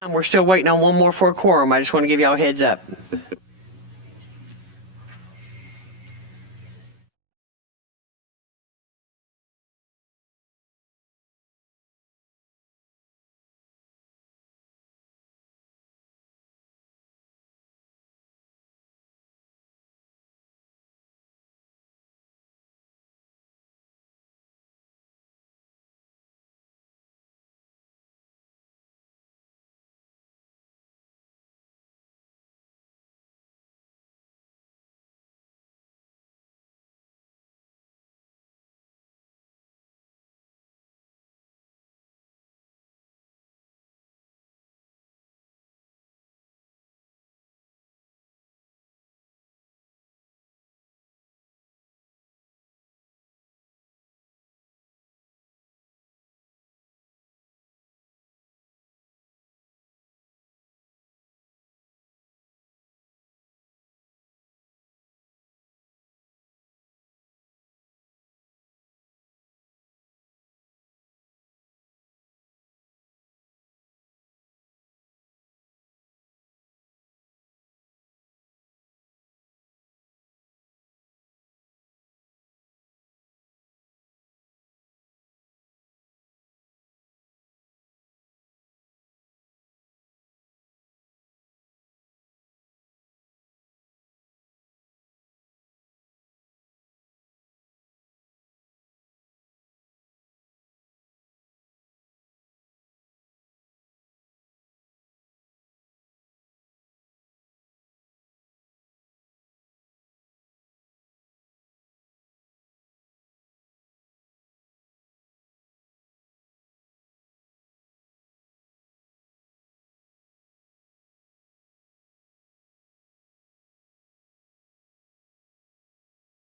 And we're still waiting on one more for a quorum. I just want to give y'all a heads up.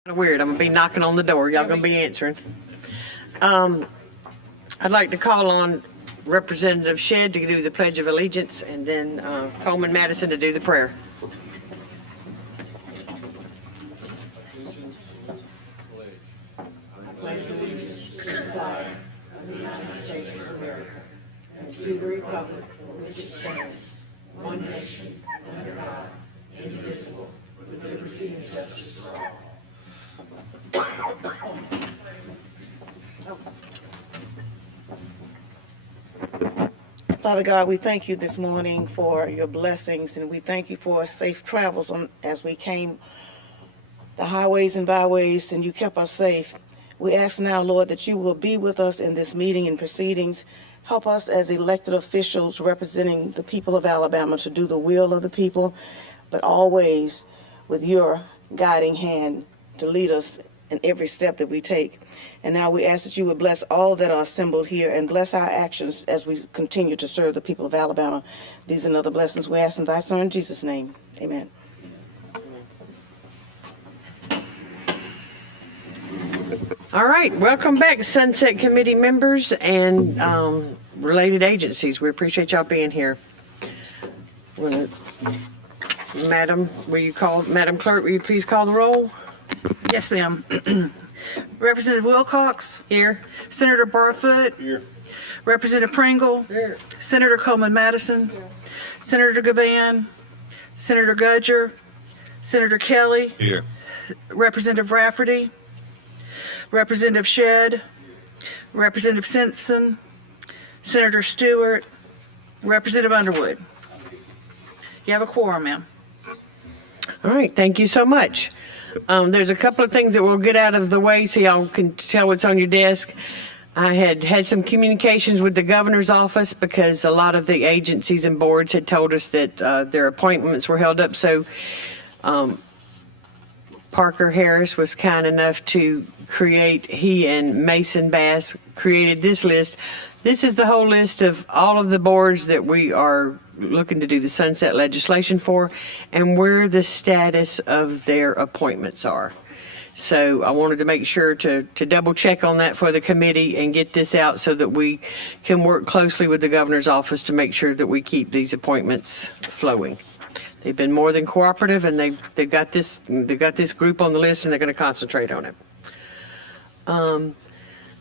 Weird. I'm going to be knocking on the door. Y'all going to be answering. I'd like to call on Representative Shedd to do the Pledge of Allegiance, and then Coleman Madison to do the prayer. I pledge allegiance to the flag of the United States of America and to the republic for which it stands, one nation, under God, indivisible, with liberty and justice for all. Father God, we thank you this morning for your blessings, and we thank you for safe travels as we came the highways and byways, and you kept us safe. We ask now, Lord, that you will be with us in this meeting and proceedings. Help us as elected officials representing the people of Alabama to do the will of the people, but always with your guiding hand to lead us in every step that we take. And now we ask that you would bless all that are assembled here and bless our actions as we continue to serve the people of Alabama. These and other blessings we ask in thy son Jesus' name. Amen. All right, welcome back, Sunset Committee members and related agencies. We appreciate y'all being here. Madam Clerk, will you please call the roll? Yes, ma'am. Representative Wilcox. Here. Senator Barfoot. Here. Representative Pringle. Here. Senator Coleman Madison. Here. Senator Gavan. Senator Gudger. Senator Kelly. Here. Representative Rafferty. Representative Shedd. Representative Simpson. Senator Stewart. Representative Underwood. You have a quorum, ma'am. All right, thank you so much. There's a couple of things that we'll get out of the way so y'all can tell what's on your desk. I had some communications with the governor's office because a lot of the agencies and boards had told us that their appointments were held up. So Parker Harris was kind enough to he and Mason Bass created this list. This is the whole list of all of the boards that we are looking to do the sunset legislation for and where the status of their appointments are. So I wanted to make sure to double check on that for the committee and get this out so that we can work closely with the governor's office to make sure that we keep these appointments flowing. They've been more than cooperative, and they've got this group on the list, and they're going to concentrate on it.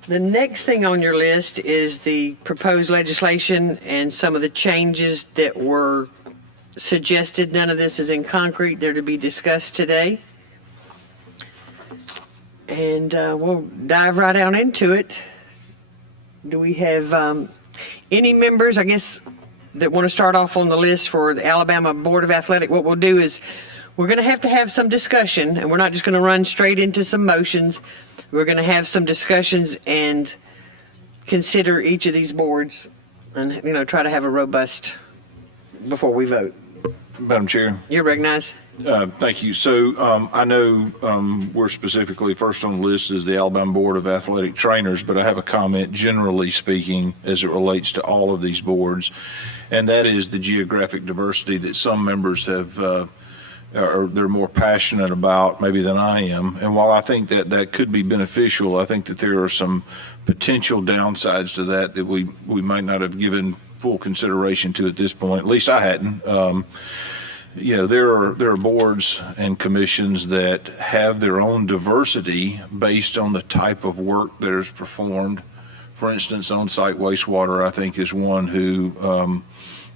The next thing on your list is the proposed legislation and some of the changes that were suggested. None of this is in concrete. They're to be discussed today. And we'll dive right on into it. Do we have any members, I guess, that want to start off on the list for the Alabama Board of Athletic? What we'll do is we're going to have some discussion, and we're not just going to run straight into some motions. We're going to have some discussions and consider each of these boards and, try to have a robust before we vote. Madam Chair. You're recognized. Thank you. So I know we're specifically first on the list is the Alabama Board of Athletic Trainers, but I have a comment generally speaking as it relates to all of these boards, and that is the geographic diversity that some members have or they're more passionate about maybe than I am. And while I think that could be beneficial, I think that there are some potential downsides to that we might not have given full consideration to at this point. At least I hadn't. There are boards and commissions that have their own diversity based on the type of work that is performed. For instance, on-site wastewater, I think, is one who,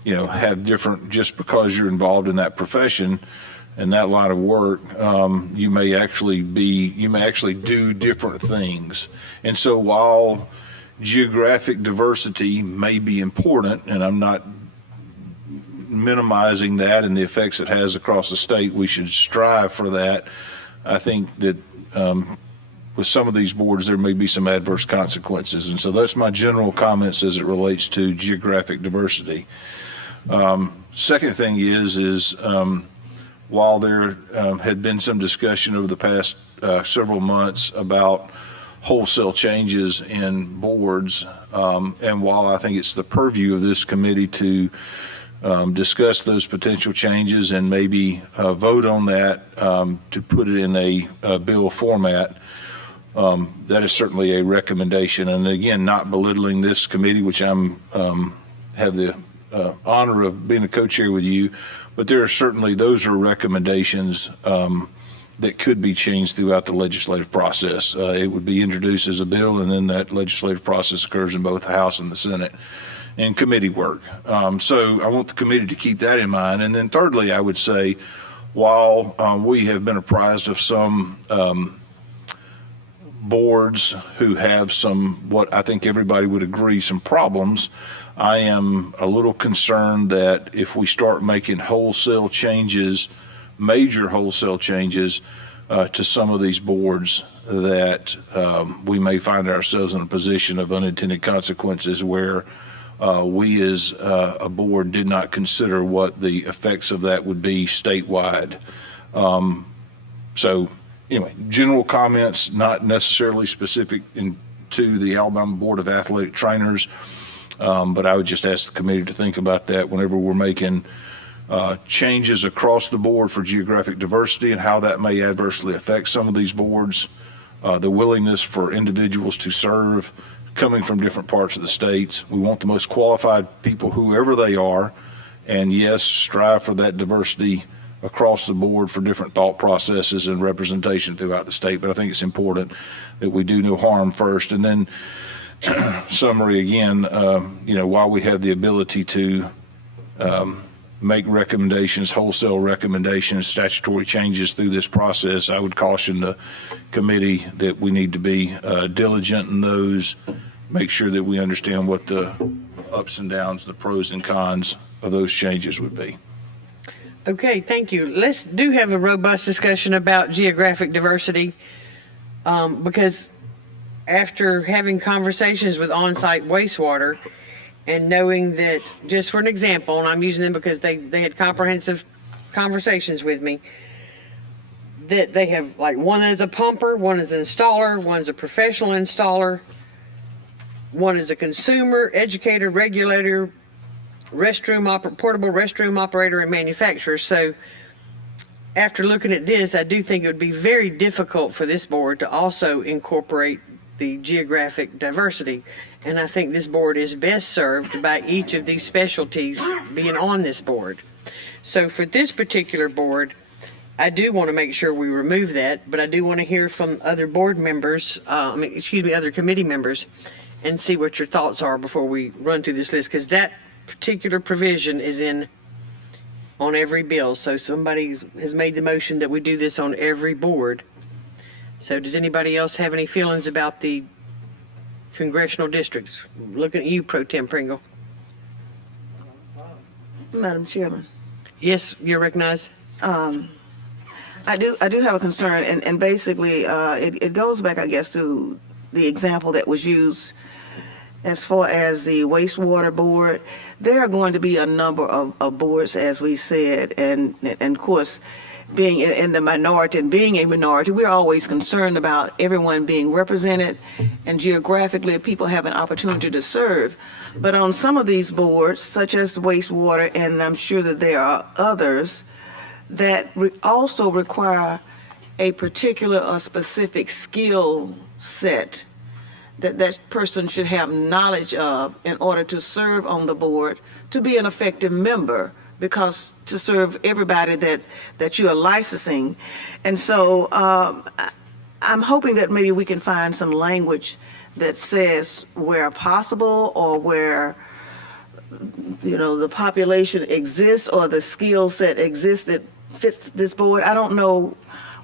have different, just because you're involved in that profession and that line of work, you may actually do different things. And so while geographic diversity may be important, and I'm not minimizing that and the effects it has across the state, we should strive for that. I think that with some of these boards, there may be some adverse consequences. And so that's my general comments as it relates to geographic diversity. Second thing is while there had been some discussion over the past several months about wholesale changes in boards, and while I think it's the purview of this committee to discuss those potential changes and maybe vote on that to put it in a bill format, that is certainly a recommendation. And again, not belittling this committee, which I'm have the honor of being a co-chair with you, but there are certainly, those are recommendations that could be changed throughout the legislative process. It would be introduced as a bill, and then that legislative process occurs in both the House and the Senate and committee work. So I want the committee to keep that in mind. And then thirdly, I would say, while we have been apprised of some boards who have some, what I think everybody would agree, some problems, I am a little concerned that if we start making wholesale changes, major wholesale changes to some of these boards, that we may find ourselves in a position of unintended consequences where we as a board did not consider what the effects of that would be statewide. So anyway, general comments, not necessarily specific to the Alabama Board of Athletic Trainers, but I would just ask the committee to think about that whenever we're making changes across the board for geographic diversity and how that may adversely affect some of these boards, the willingness for individuals to serve coming from different parts of the states. We want the most qualified people, whoever they are, and yes, strive for that diversity across the board for different thought processes and representation throughout the state. But I think it's important that we do no harm first. And then summary again, while we have the ability to make recommendations, wholesale recommendations, statutory changes through this process, I would caution the committee that we need to be diligent in those, make sure that we understand what the ups and downs, the pros and cons of those changes would be. Okay, thank you. Let's have a robust discussion about geographic diversity, because after having conversations with on-site wastewater and knowing that, just for an example, and I'm using them because they had comprehensive conversations with me, that they have like one is a pumper, one is an installer, one is a professional installer, one is a consumer, educator, regulator, portable restroom operator, and manufacturer. So after looking at this, I do think it would be very difficult for this board to also incorporate the geographic diversity. And I think this board is best served by each of these specialties being on this board. So for this particular board, I do want to make sure we remove that, but I do want to hear from other board members, other committee members, and see what your thoughts are before we run through this list, because that particular provision is on every bill. So somebody has made the motion that we do this on every board. So does anybody else have any feelings about the congressional districts? Looking at you, Pro Tem Pringle. Madam Chairman. Yes, you're recognized. I do have a concern, and basically it goes back, I guess, to the example that was used as far as the wastewater board. There are going to be a number of boards, as we said, and of course, being in the minority and being a minority, we're always concerned about everyone being represented and geographically people have an opportunity to serve. But on some of these boards, such as wastewater, and I'm sure that there are others, that also require a particular or specific skill set that person should have knowledge of in order to serve on the board, to be an effective member, because to serve everybody that you are licensing. And so I'm hoping that maybe we can find some language that says where possible, or where the population exists or the skill set exists that fits this board. I don't know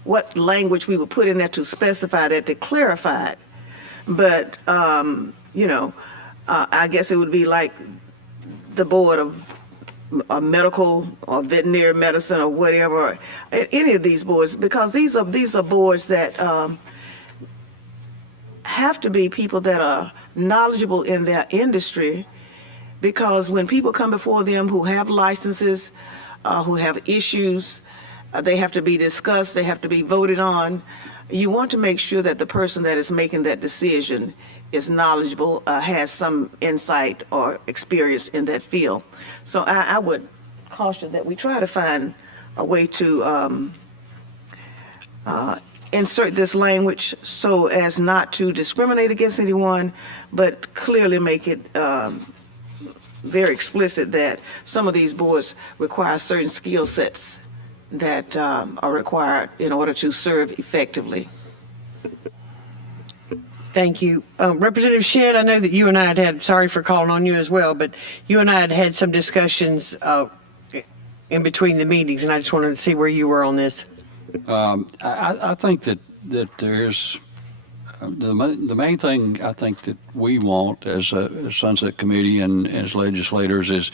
what language we would put in there to specify that, to clarify it. But, I guess it would be like the board of medical or veterinary medicine or whatever, any of these boards, because these are boards that have to be people that are knowledgeable in their industry, because when people come before them who have licenses, who have issues, they have to be discussed, they have to be voted on. You want to make sure that the person that is making that decision is knowledgeable, has some insight or experience in that field. So I would caution that we try to find a way to insert this language so as not to discriminate against anyone, but clearly make it very explicit that some of these boards require certain skill sets that are required in order to serve effectively. Thank you. Representative Shedd, I know that you and I had, sorry for calling on you as well, but you and I had some discussions in between the meetings, and I just wanted to see where you were on this. I think that there's the main thing I think that we want as a Sunset Committee and as legislators is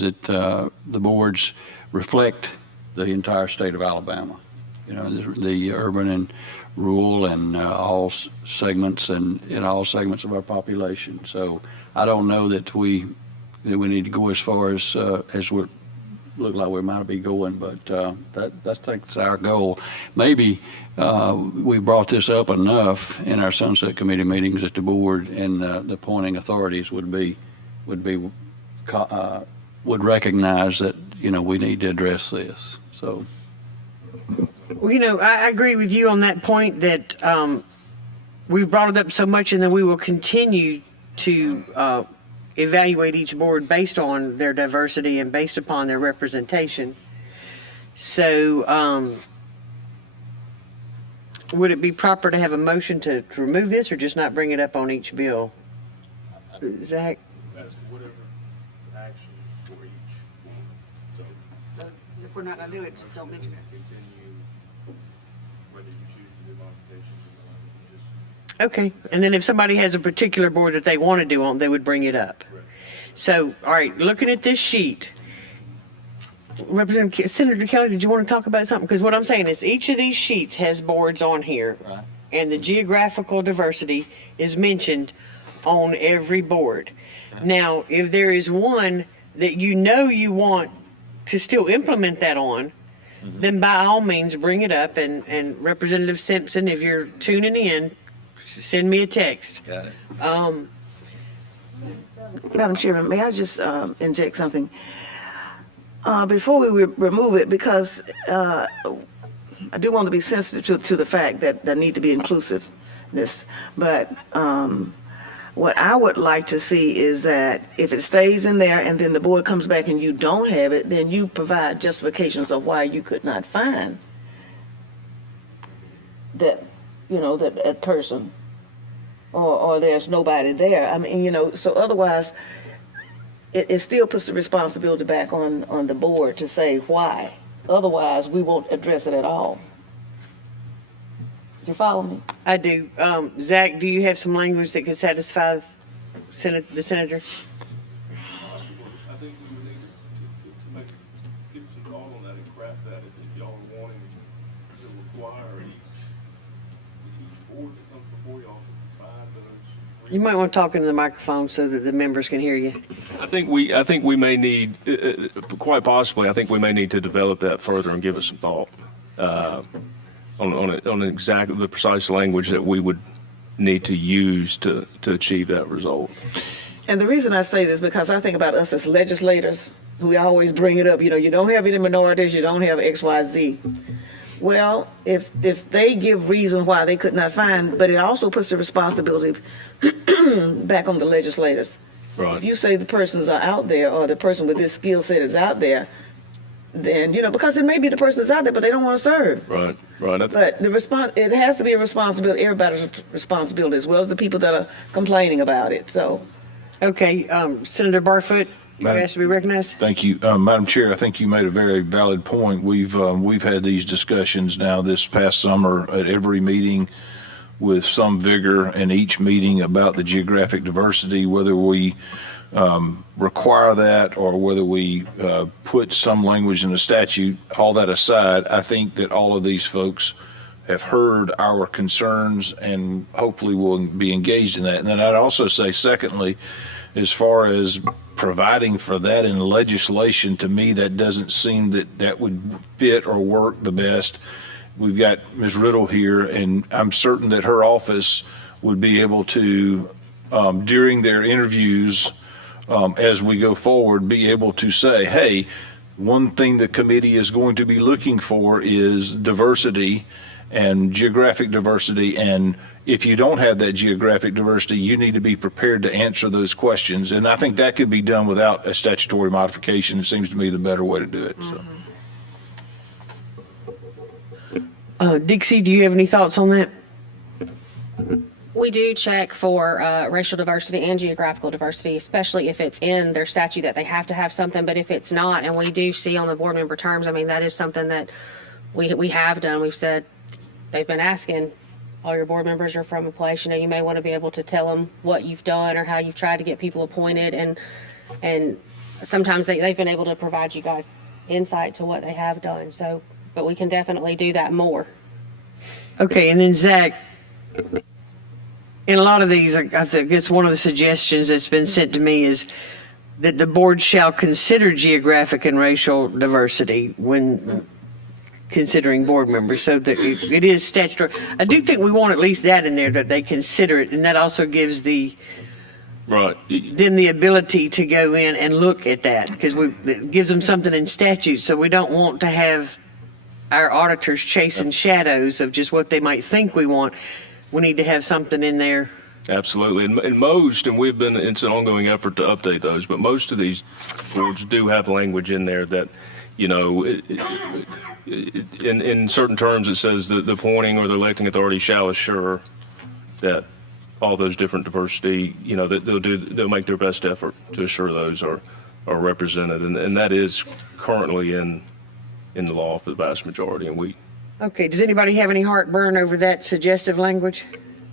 that the boards reflect the entire state of Alabama, the urban and rural and all segments and in all segments of our population. So I don't know that we need to go as far as we look like we might be going, but that's our goal. Maybe we brought this up enough in our Sunset Committee meetings that the board and the appointing authorities would recognize that we need to address this. So, well, I agree with you on that point that we've brought it up so much, and then we will continue to evaluate each board based on their diversity and based upon their representation. So, would it be proper to have a motion to remove this, or just not bring it up on each bill? Zach? That's whatever action for each. So if we're not going to do it, just don't mention it. Continue whether you choose to do modifications or not. Just Okay. And then if somebody has a particular board that they want to do on, they would bring it up. correct. So, all right, looking at this sheet, Senator Kelly, did you want to talk about something? Because what I'm saying is each of these sheets has boards on here, Right. and the geographical diversity is mentioned on every board. Now, if there is one that you want to still implement that on, then by all means bring it up, and Representative Simpson, if you're tuning in, send me a text. Got it. Madam Chairman, may I just inject something? Before we remove it, because I do want to be sensitive to the fact that there need to be inclusiveness, but what I would like to see is that if it stays in there and then the board comes back and you don't have it, then you provide justifications of why you could not find that, that person, or there's nobody there. I mean, so otherwise, it still puts the responsibility back on the board to say why. Otherwise, we won't address it at all. Do you follow me? I do. Zach, do you have some language that could satisfy the senator? I think we would need to give some thought on that and craft that if y'all are wanting to require each board that comes before y'all to provide those. You might want to talk into the microphone so that the members can hear you. I think we may need, quite possibly, I think we may need to develop that further and give it some thought on exactly the precise language that we would need to use to achieve that result. And the reason I say this because I think about us as legislators. We always bring it up. You don't have any minorities. You don't have X, Y, Z. Well, if they give reason why they could not find, but it also puts the responsibility back on the legislators. Right. If you say the persons are out there or the person with this skill set is out there, then, because it may be the person that's out there, but they don't want to serve. Right. But it has to be a responsibility, everybody's responsibility, as well as the people that are complaining about it. So. Okay, Senator Barfoot, you asked to be recognized. Thank you, Madam Chair. I think you made a very valid point. We've had these discussions now this past summer at every meeting with some vigor, and each meeting about the geographic diversity, whether we require that or whether we put some language in the statute. All that aside, I think that all of these folks have heard our concerns and hopefully will be engaged in that. And then I'd also say, secondly, as far as providing for that in legislation, to me, that doesn't seem that would fit or work the best. We've got Ms. Riddle here, and I'm certain that her office would be able to, during their interviews, as we go forward, be able to say, hey, one thing the committee is going to be looking for is diversity and geographic diversity, and if you don't have that geographic diversity, you need to be prepared to answer those questions. And I think that can be done without a statutory modification. It seems to me the better way to do it. So. Dixie, do you have any thoughts on that? We do check for racial diversity and geographical diversity, especially if it's in their statute that they have to have something. But if it's not, and we do see on the board member terms, I mean, that is something that we have done. We've said, they've been asking, all your board members are from a place, you may want to be able to tell them what you've done or how you've tried to get people appointed. And sometimes they've been able to provide you guys insight to what they have done. So, but we can definitely do that more. Okay, and then Zach, in a lot of these, I think it's one of the suggestions that's been sent to me is that the board shall consider geographic and racial diversity when considering board members, so that it is statutory. I do think we want at least that in there, that they consider it, and that also gives them the ability to go in and look at that, because it gives them something in statute. So we don't want to have our auditors chasing shadows of just what they might think we want. We need to have something in there. Absolutely. And we've been, it's an ongoing effort to update those, but most of these boards do have language in there that, in certain terms it says that the appointing or the electing authority shall assure that all those different diversity, that they'll make their best effort to assure those are represented. And that is currently in the law for the vast majority. And Okay, does anybody have any heartburn over that suggestive language?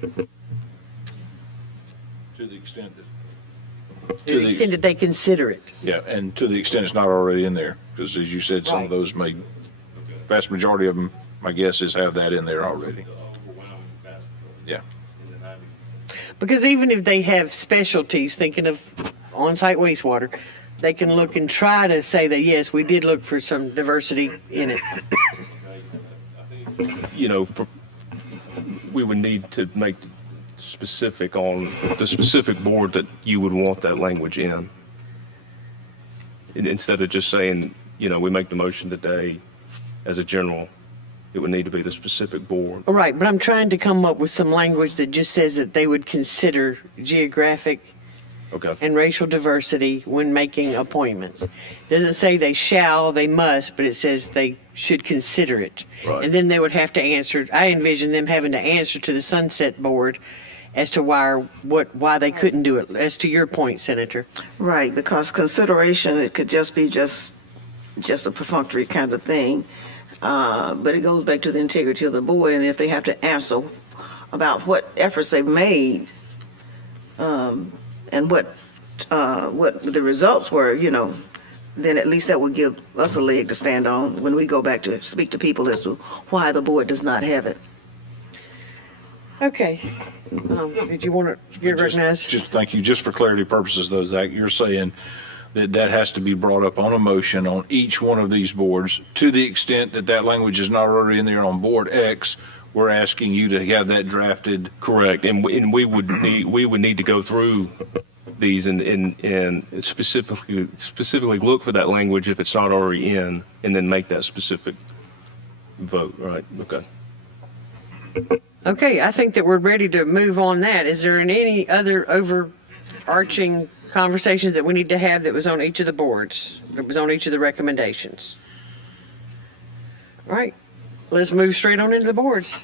To the extent that they consider it. Yeah, and to the extent it's not already in there, because as you said, some of those vast majority of them, my guess is have that in there already. Yeah. Because even if they have specialties, thinking of on-site wastewater, they can look and try to say that, yes, we did look for some diversity in it. We would need to make specific on the specific board that you would want that language in. Instead of just saying, we make the motion today as a general, it would need to be the specific board. All right, but I'm trying to come up with some language that just says that they would consider geographic Okay. and racial diversity when making appointments. It doesn't say they shall, they must, but it says they should consider it. Right. And then they would have to answer, I envision them having to answer to the Sunset Board as to why they couldn't do it, as to your point, Senator. Right, because consideration, it could just be just a perfunctory kind of thing. But it goes back to the integrity of the board, and if they have to answer about what efforts they've made, and what the results were, then at least that would give us a leg to stand on when we go back to speak to people as to why the board does not have it. Okay. Did you want to get recognized? Just thank you. Just for clarity purposes, though, Zach, you're saying that has to be brought up on a motion on each one of these boards. To the extent that language is not already in there on Board X, we're asking you to have that drafted. Correct, and we would need to go through these and specifically look for that language if it's not already in, and then make that specific vote. Right? Okay. Okay, I think that we're ready to move on that. Is there any other overarching conversations that we need to have that was on each of the boards, that was on each of the recommendations? All right, let's move straight on into the boards.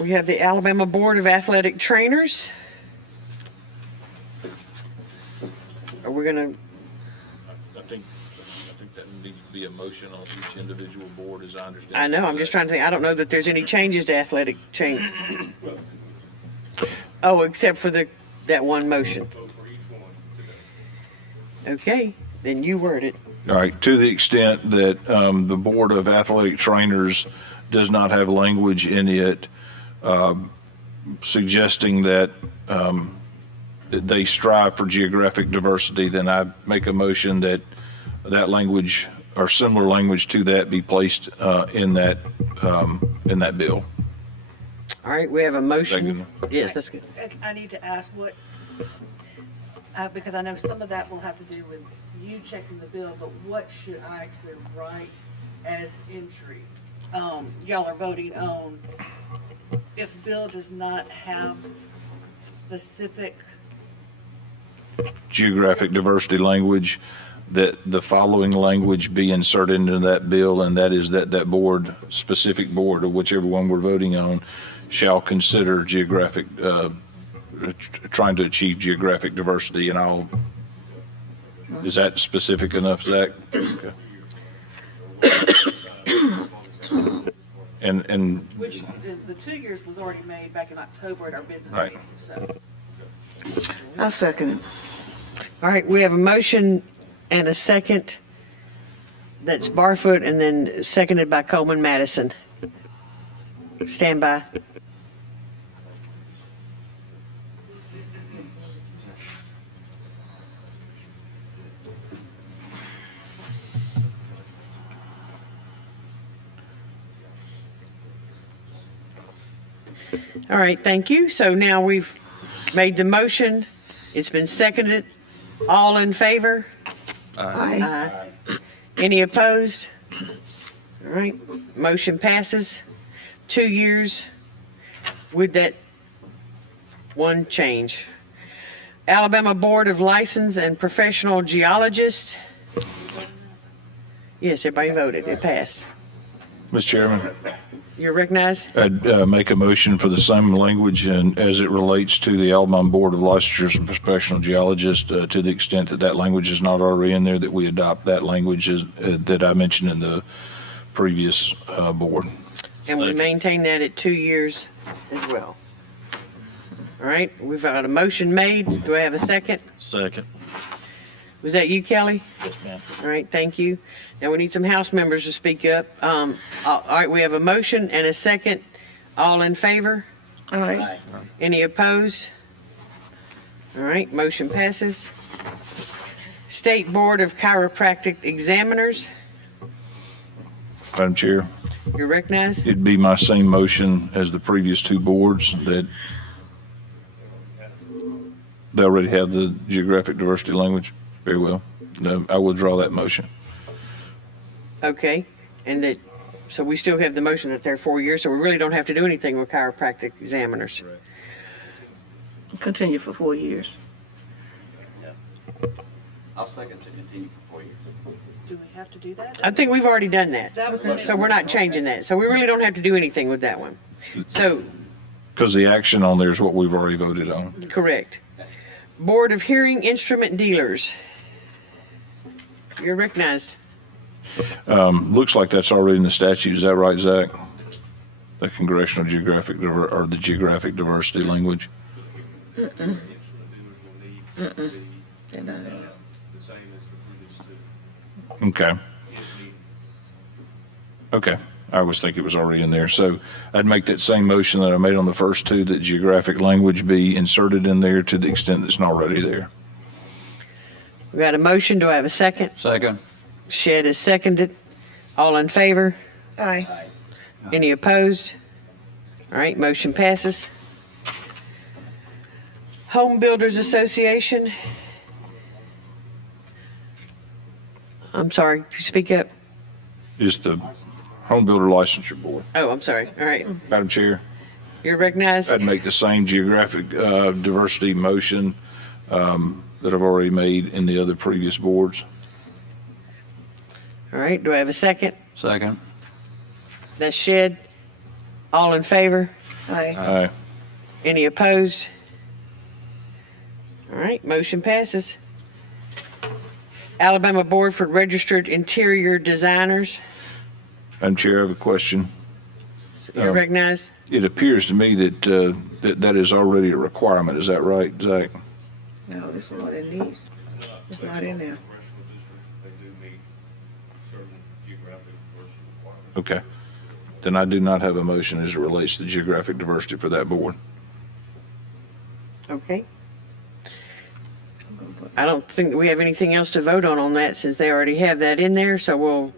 We have the Alabama Board of Athletic Trainers. Are we going to? I think that needs to be a motion on each individual board, as I understand. I know, I'm just trying to think. I don't know that there's any changes to athletic change. Oh, except for that one motion. Okay, then you word it. All right, to the extent that the Board of Athletic Trainers does not have language in it suggesting that they strive for geographic diversity, then I make a motion that language or similar language to that be placed in that bill. All right, we have a motion. Second. Yes, that's good. I need to ask what, because I know some of that will have to do with you checking the bill, but what should I actually write as entry? Y'all are voting on, if the bill does not have specific, Geographic diversity language, that the following language be inserted into that bill, and that is that board, specific board, or whichever one we're voting on, shall consider geographic, trying to achieve geographic diversity in all. Is that specific enough, Zach? Okay. And which the 2 years was already made back in October at our business Right. meeting, so. I second it. All right, we have a motion and a second. That's Barfoot, and then seconded by Coleman Madison. Stand by. All right, thank you. So now we've made the motion. It's been seconded. All in favor? Aye. Any opposed? All right, motion passes. 2 years with that one change. Alabama Board of License and Professional Geologists. Yes, everybody voted. It passed. Mr. Chairman, You're recognized? I'd make a motion for the same language and as it relates to the Alabama Board of Licensures and Professional Geologists, to the extent that language is not already in there, that we adopt that language that I mentioned in the previous board. And we maintain that at 2 years as well. All right, we've got a motion made. Do I have a second? Second. Was that you, Kelly? Yes, ma'am. All right, thank you. Now we need some House members to speak up. All right, we have a motion and a second. All in favor? Aye. Any opposed? All right, motion passes. State Board of Chiropractic Examiners, Madam Chair, you're recognized. it'd be my same motion as the previous two boards, that they already have the geographic diversity language. Very well. No, I will withdraw that motion. Okay, and that, so we still have the motion that they're 4 years, so we really don't have to do anything with chiropractic examiners. Continue for 4 years. I'll second to continue for 4 years. Do we have to do that? I think we've already done that. That was what it So we're not was. changing that. So we really don't have to do anything with that one. So, Because the action on there is what we've already voted on. correct. Board of Hearing Instrument Dealers. You're recognized. Looks like that's already in the statute. Is that right, Zach? The congressional geographic or the geographic diversity language. Okay. Okay. I always think it was already in there. So I'd make that same motion that I made on the first two, that geographic language be inserted in there to the extent that's not already there. We got a motion. Do I have a second? Second. Shed is seconded. All in favor? Aye. Any opposed? All right, motion passes. Home Builders Association. I'm sorry, could you speak up? Is the Home Builder Licensure Board. Oh, I'm sorry. All right, Madam Chair, you're recognized. I'd make the same geographic diversity motion that I've already made in the other previous boards. All right, do I have a second? Second. That's Shed. All in favor? Aye. Aye. Any opposed? All right, motion passes. Alabama Board for Registered Interior Designers. Madam Chair, I have a question. You're recognized. It appears to me that that is already a requirement. Is that right, Zach? No, this is what it needs. It's not in there. Okay. Then I do not have a motion as it relates to geographic diversity for that board. Okay. I don't think that we have anything else to vote on that since they already have that in there. So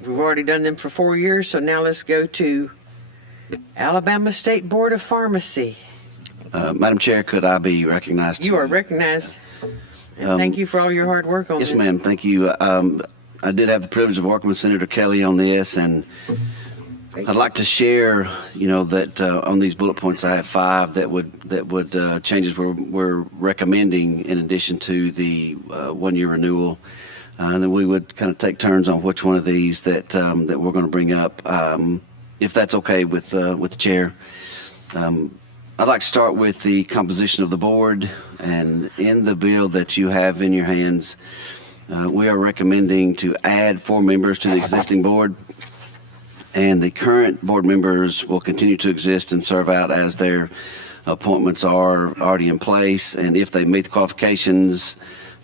we've already done them for 4 years. So now let's go to Alabama State Board of Pharmacy. Madam Chair, could I be recognized? You are recognized. And thank you for all your hard work on Yes, this. ma'am. Thank you. I did have the privilege of working with Senator Kelly on this, and I'd like to share, that on these bullet points, I have 5 that would changes we're recommending in addition to the 1-year renewal, and then we would kind of take turns on which one of these that we're going to bring up, if that's okay with the chair. I'd like to start with the composition of the board, and in the bill that you have in your hands, we are recommending to add 4 members to the existing board, and the current board members will continue to exist and serve out as their appointments are already in place, and if they meet the qualifications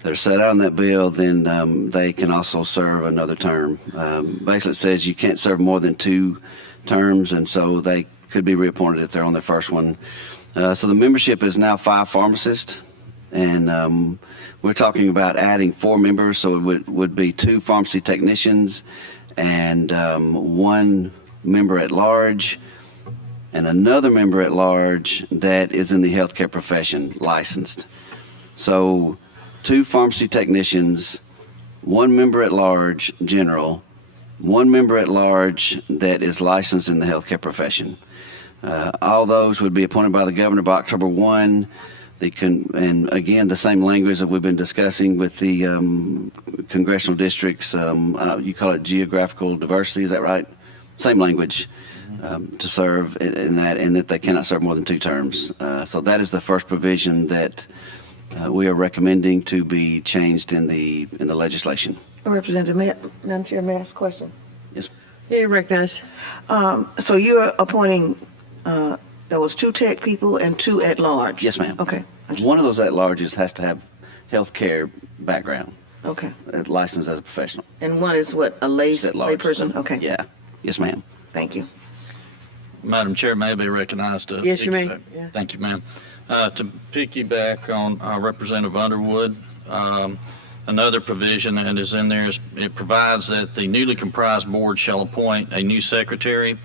that are set out in that bill, then they can also serve another term. Basically, it says you can't serve more than 2 terms, and so they could be reappointed if they're on their first one. So the membership is now 5 pharmacists, and we're talking about adding 4 members, so it would be 2 pharmacy technicians and 1 member at large and another member at large that is in the healthcare profession licensed. So 2 pharmacy technicians, 1 member at large general, 1 member at large that is licensed in the healthcare profession. All those would be appointed by the governor by October 1. And again, the same language that we've been discussing with the congressional districts. You call it geographical diversity, is that right? Same language to serve in that, and that they cannot serve more than 2 terms. So that is the first provision that we are recommending to be changed in the legislation. Representative, Madam Chair, may I ask a question? Yes. Yeah, you're recognized. So you're appointing, there was 2 tech people and 2 at large? Yes, ma'am. Okay. One of those at larges has to have healthcare background, Okay. licensed as a professional. And one is what, a lay At large. person? Okay. Yeah. Yes, ma'am. Thank you. Madam Chair, may I be recognized to? Yes, you may. piggyback? Yeah. Thank you, ma'am. To piggyback on Representative Underwood, another provision that is in there is it provides that the newly comprised board shall appoint a new secretary.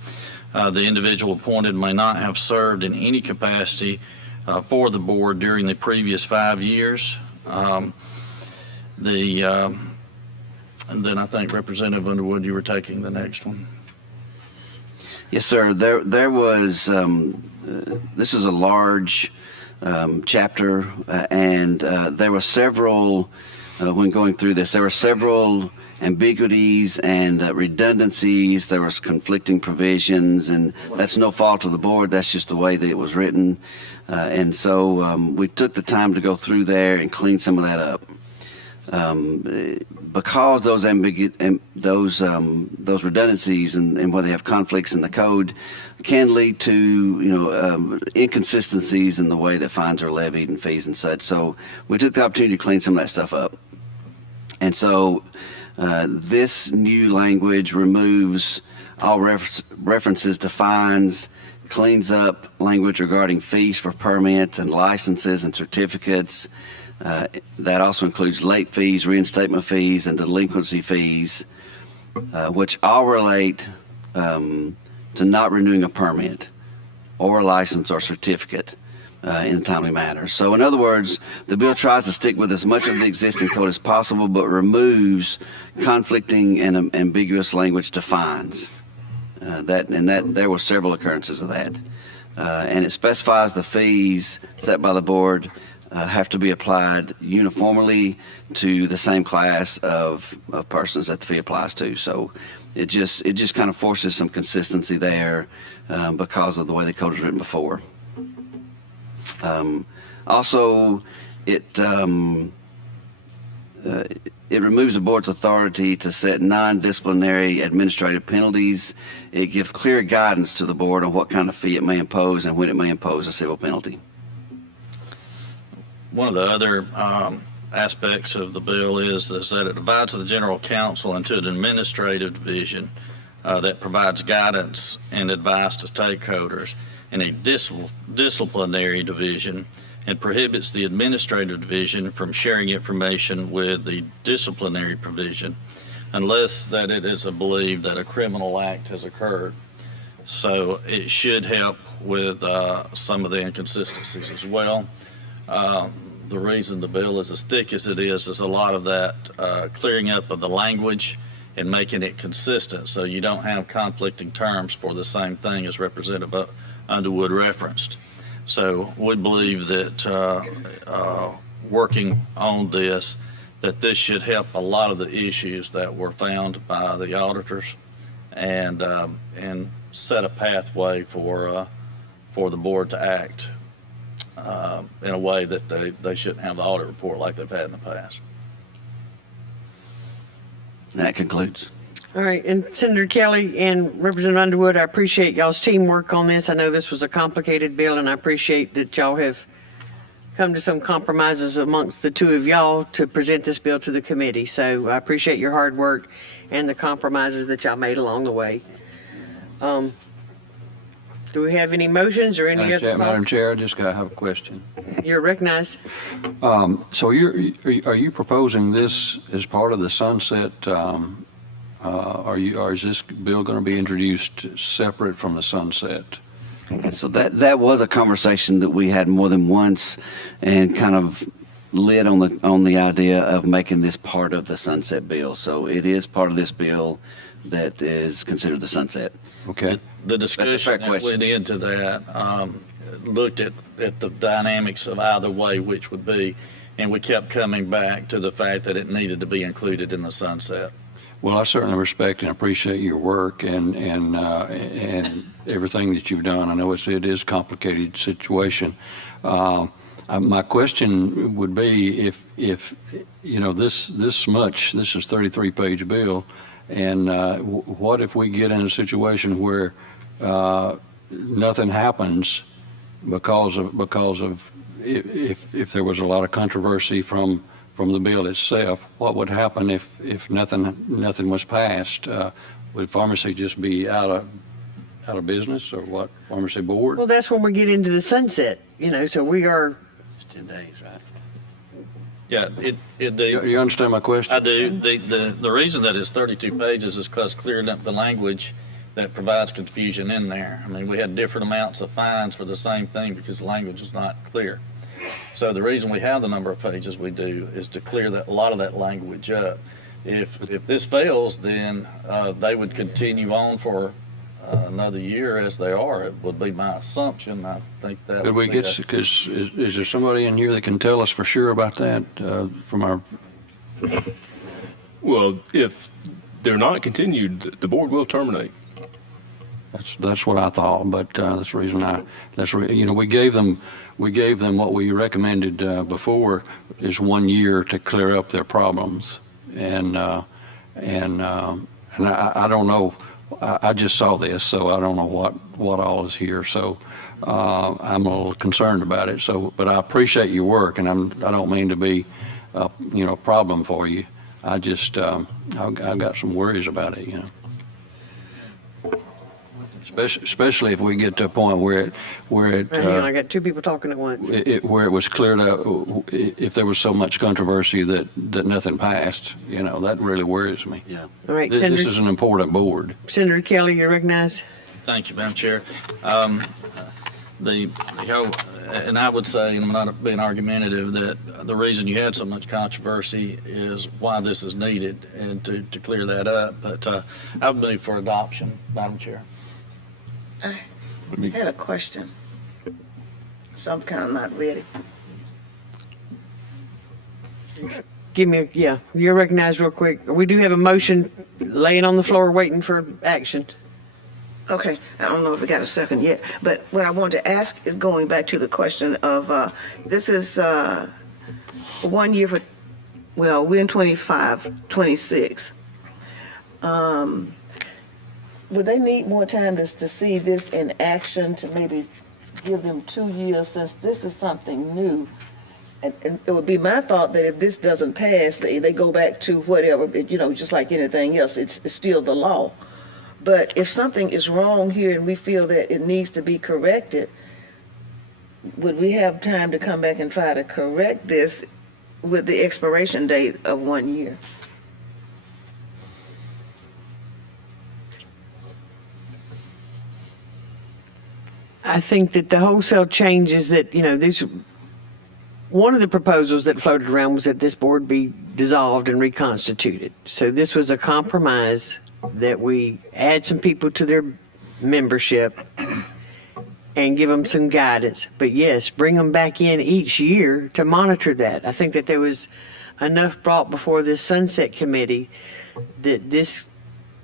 The individual appointed may not have served in any capacity for the board during the previous 5 years. And then I think Representative Underwood, you were taking the next one. Yes, sir. There was, this is a large chapter, and there were several when going through this. There were several ambiguities and redundancies. There was conflicting provisions, and that's no fault of the board. That's just the way that it was written. And so we took the time to go through there and clean some of that up. Because those those redundancies and where they have conflicts in the code can lead to inconsistencies in the way that fines are levied and fees and such. So we took the opportunity to clean some of that stuff up. And so this new language removes all references to fines, cleans up language regarding fees for permits and licenses and certificates. That also includes late fees, reinstatement fees, and delinquency fees, which all relate to not renewing a permit or a license or certificate in a timely manner. So in other words, the bill tries to stick with as much of the existing code as possible, but removes conflicting and ambiguous language to fines. There were several occurrences of that. And it specifies the fees set by the board have to be applied uniformly to the same class of persons that the fee applies to. So it just kind of forces some consistency there because of the way the code was written before. Also, it removes the board's authority to set non-disciplinary administrative penalties. It gives clear guidance to the board on what kind of fee it may impose and when it may impose a civil penalty. One of the other aspects of the bill is that it divides the general counsel into an administrative division that provides guidance and advice to stakeholders, and a disciplinary division, and prohibits the administrative division from sharing information with the disciplinary provision unless that it is believed that a criminal act has occurred. So it should help with some of the inconsistencies as well. The reason the bill is as thick as it is a lot of that clearing up of the language and making it consistent so you don't have conflicting terms for the same thing as Representative Underwood referenced. So we believe that working on this, that this should help a lot of the issues that were found by the auditors and set a pathway for the board to act in a way that they shouldn't have the audit report like they've had in the past. That concludes. All right, and Senator Kelly and Representative Underwood, I appreciate y'all's teamwork on this. I know this was a complicated bill, and I appreciate that y'all have come to some compromises amongst the two of y'all to present this bill to the committee. So I appreciate your hard work and the compromises that y'all made along the way. Do we have any motions or any other Madam calls? Chair, I just have a question. You're recognized. So are you proposing this as part of the sunset? Or is this bill going to be introduced separate from the sunset? So that was a conversation that we had more than once, and kind of lit on the idea of making this part of the sunset bill. So it is part of this bill that is considered the sunset. Okay. The discussion that went into that looked at the dynamics of either way, which would be, and we kept coming back to the fact that it needed to be included in the sunset. Well, I certainly respect and appreciate your work and everything that you've done. I know it is a complicated situation. My question would be if this is 33-page bill, and what if we get in a situation where nothing happens because of if there was a lot of controversy from the bill itself? What would happen if nothing was passed? Would pharmacy just be out of business, or what? Pharmacy board? Well, that's when we get into the sunset, so we are. It's 10 days, right? Yeah, You understand my question? I do. The reason that it's 32 pages is because clearing up the language that provides confusion in there. I mean, we had different amounts of fines for the same thing because the language was not clear. So the reason we have the number of pages we do is to clear a lot of that language up. If this fails, then they would continue on for another year as they are. It would be my assumption. I think that. Could we get? Because is there somebody in here that can tell us for sure about that from our Well, if they're not continued, the board will terminate. That's what I thought, but that's the reason we gave them what we recommended before is 1 year to clear up their problems, and I don't know. I just saw this, so I don't know what all is here. So I'm a little concerned about it. So, but I appreciate your work, and I don't mean to be a problem for you. I just I've got some worries about it, Especially if we get to a point where it Hang on, I got two people talking at once. where it was cleared up, if there was so much controversy that nothing passed, that really worries me. Yeah. All right, This Senator, is an important board. Senator Kelly, you're recognized. Thank you, Madam Chair. And I would say, and I'm not being argumentative, that the reason you had so much controversy is why this is needed and to clear that up. But I would move for adoption, Madam Chair. I had a question, so I'm kind of not ready. You're recognized real quick. We do have a motion laying on the floor waiting for action. Okay, I don't know if we got a second yet, but what I wanted to ask is going back to the question of, this is 1 year for, well, we're in 25, 26. Would they need more time to see this in action, to maybe give them 2 years, since this is something new? And it would be my thought that if this doesn't pass, they go back to whatever, just like anything else, it's still the law. But if something is wrong here and we feel that it needs to be corrected, would we have time to come back and try to correct this with the expiration date of 1 year? I think that the wholesale changes that, one of the proposals that floated around was that this board be dissolved and reconstituted. So this was a compromise that we add some people to their membership and give them some guidance. But yes, bring them back in each year to monitor that. I think that there was enough brought before this sunset committee that this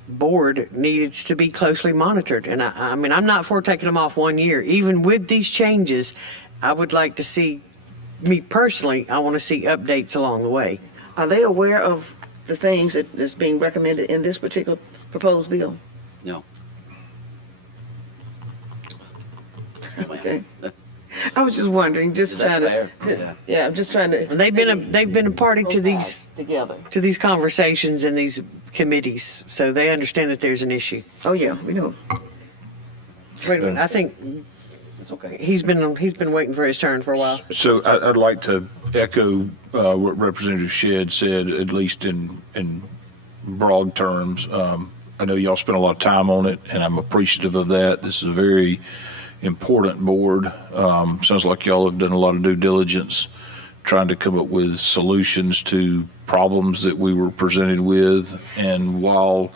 board needed to be closely monitored. And I mean, I'm not for taking them off 1 year. Even with these changes, I would like to see, me personally, I want to see updates along the way. Are they aware of the things that's being recommended in this particular proposed bill? No. Okay. I was just wondering, Is that fair? yeah, I'm just trying to. They've been a party to these together. conversations and these committees, so they understand that there's an issue. Oh yeah, we know. Wait a minute, I think It's okay. he's been waiting for his turn for a while. So I'd like to echo what Representative Shedd said, at least in broad terms. I know y'all spent a lot of time on it, and I'm appreciative of that. This is a very important board. Sounds like y'all have done a lot of due diligence trying to come up with solutions to problems that we were presented with. And while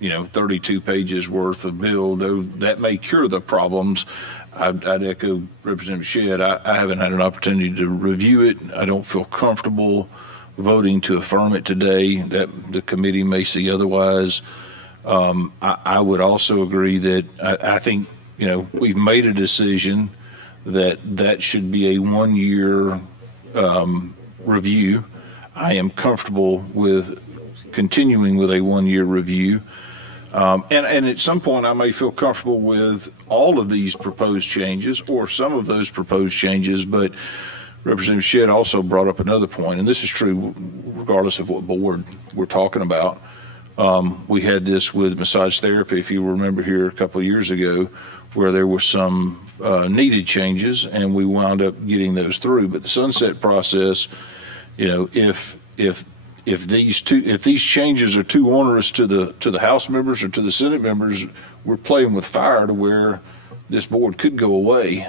32 pages worth of bill, though that may cure the problems, I'd echo Representative Shedd. I haven't had an opportunity to review it. I don't feel comfortable voting to affirm it today. That the committee may see otherwise. I would also agree that I think we've made a decision that should be a 1 year review. I am comfortable with continuing with a 1 year review. And at some point, I may feel comfortable with all of these proposed changes or some of those proposed changes. But Representative Shedd also brought up another point, and this is true regardless of what board we're talking about. We had this with massage therapy, if you remember here a couple of years ago, where there were some needed changes, and we wound up getting those through. But the sunset process, if these changes are too onerous to the House members or to the Senate members, we're playing with fire to where this board could go away.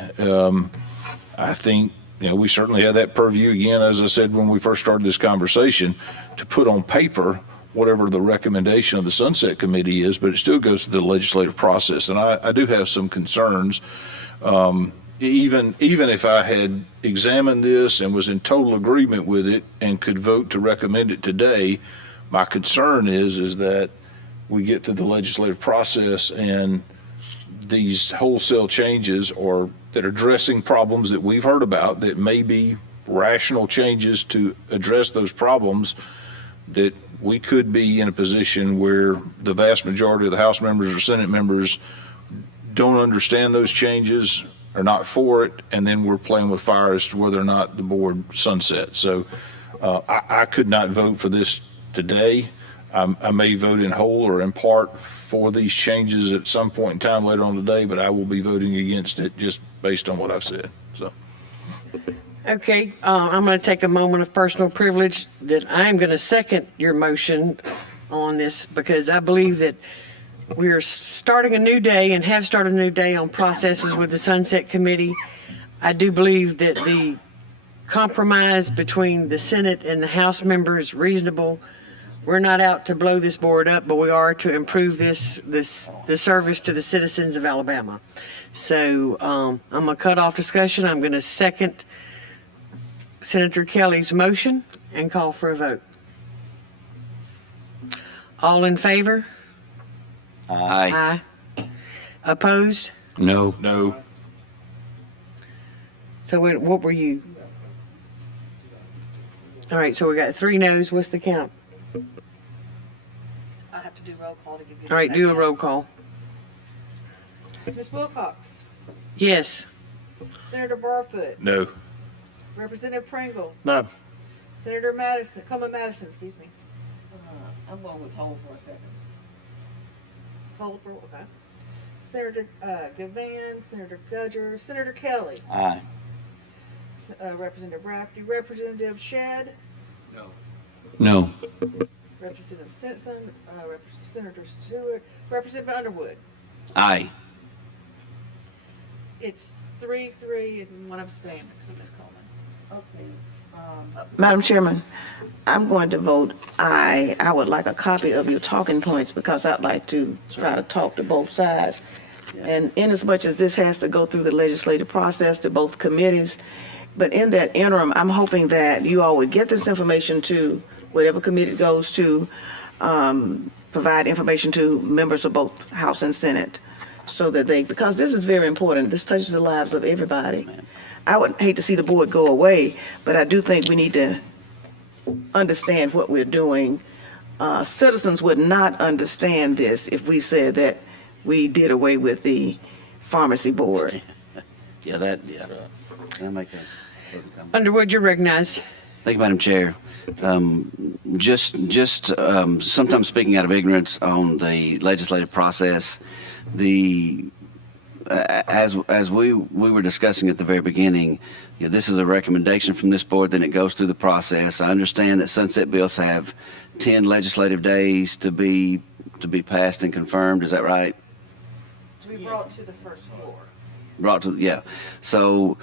I think we certainly have that purview, again, as I said when we first started this conversation, to put on paper whatever the recommendation of the Sunset Committee is, but it still goes to the legislative process. And I do have some concerns even if I had examined this and was in total agreement with it and could vote to recommend it today, my concern is that we get through the legislative process and these wholesale changes or that are addressing problems that we've heard about that may be rational changes to address those problems, that we could be in a position where the vast majority of the House members or Senate members don't understand those changes, are not for it, and then we're playing with fire as to whether or not the board sunsets. So I could not vote for this today. I may vote in whole or in part for these changes at some point in time later on today, but I will be voting against it just based on what I've said. So. Okay, I'm going to take a moment of personal privilege that I'm going to second your motion on this because I believe that we're starting a new day and have started a new day on processes with the Sunset Committee. I do believe that the compromise between the Senate and the House members is reasonable. We're not out to blow this board up, but we are to improve the service to the citizens of Alabama. So I'm going to cut off discussion. I'm going to second Senator Kelly's motion and call for a vote. All in favor? Aye. Aye. Opposed? No. No. So what were you? All right, so we got 3 noes. What's the count? I have to do roll call to give you. All right, do a roll call. Ms. Wilcox, Yes. Senator Barfoot, No. Representative Pringle, No. Senator Madison, Madison, excuse me. I'm going with hold for a second. Hold for, okay. Senator Gavan, Senator Gudger, Senator Kelly, Aye. Representative Rafferty, Representative Shedd, No. Representative Simpson, Senator Stewart, Representative Underwood. Aye. It's 3-3 and 1 abstain, so Ms. Coleman. Okay. Madam Chairman, I'm going to vote aye. I would like a copy of your talking points because I'd like to try to talk to both sides. And in as much as this has to go through the legislative process to both committees, but in that interim, I'm hoping that you all would get this information to whatever committee it goes to, provide information to members of both House and Senate so that because this is very important. This touches the lives of everybody. I would hate to see the board go away, but I do think we need to understand what we're doing. Citizens would not understand this if we said that we did away with the pharmacy board. Yeah. Can I make a comment? Underwood, you're recognized. Thank you, Madam Chair. Just sometimes speaking out of ignorance on the legislative process, as we were discussing at the very beginning, this is a recommendation from this board, then it goes through the process. I understand that sunset bills have 10 legislative days to be passed and confirmed. Is that right? To be brought to the first floor. So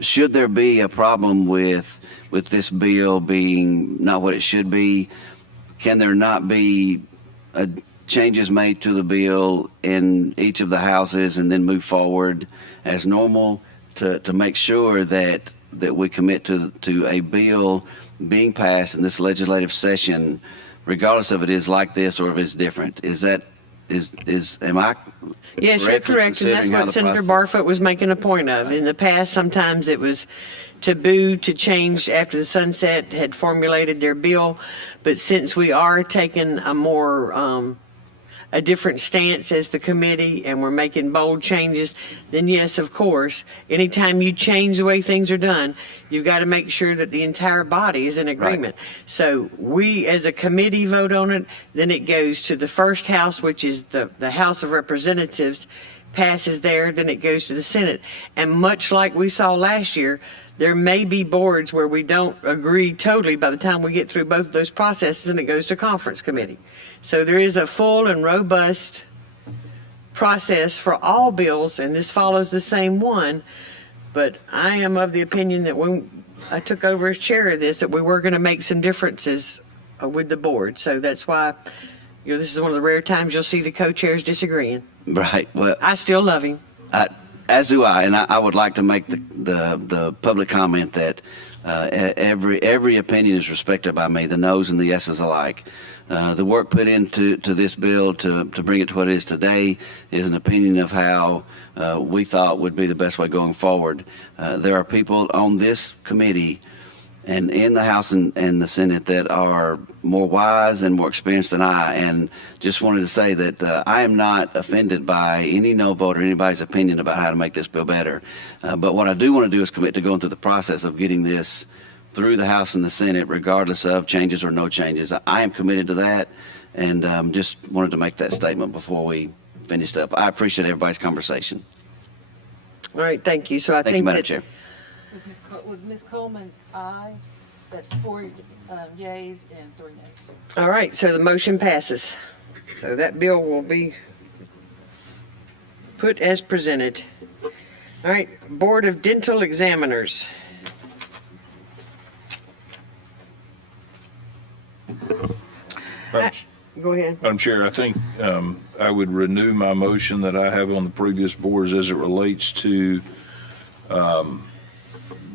should there be a problem with this bill being not what it should be, can there not be changes made to the bill in each of the houses and then move forward as normal to make sure that we commit to a bill being passed in this legislative session, regardless of it is like this or if it's different? Am I? Yes, you're correct, and that's what Senator Barfoot was making a point of. In the past, sometimes it was taboo to change after the sunset had formulated their bill, but since we are taking a different stance as the committee and we're making bold changes, then yes, of course, anytime you change the way things are done, you've got to make sure that the entire body is in agreement. Right. So we as a committee vote on it, then it goes to the first house, which is the House of Representatives, passes there, then it goes to the Senate. And much like we saw last year, there may be boards where we don't agree totally by the time we get through both of those processes and it goes to conference committee. So there is a full and robust process for all bills, and this follows the same one. But I am of the opinion that when I took over as chair of this, that we were going to make some differences with the board. So that's why, this is one of the rare times you'll see the co-chairs disagreeing. Right. Well, I still love him. As do I, and I would like to make the public comment that every opinion is respected by me, the no's and the yeses alike. The work put into this bill to bring it to what it is today is an opinion of how we thought would be the best way going forward. There are people on this committee and in the House and the Senate that are more wise and more experienced than I, and just wanted to say that I am not offended by any no vote or anybody's opinion about how to make this bill better. But what I do want to do is commit to going through the process of getting this through the House and the Senate, regardless of changes or no changes. I am committed to that, and just wanted to make that statement before we finished up. I appreciate everybody's conversation. All right, thank you. So I Thank you, think Madam that Chair. With Ms. Coleman's aye, that's 4 yays and 3 nays. all right, so the motion passes. So that bill will be put as presented. All right, Board of Dental Examiners. Go ahead. Madam Chair, I think I would renew my motion that I have on the previous boards as it relates to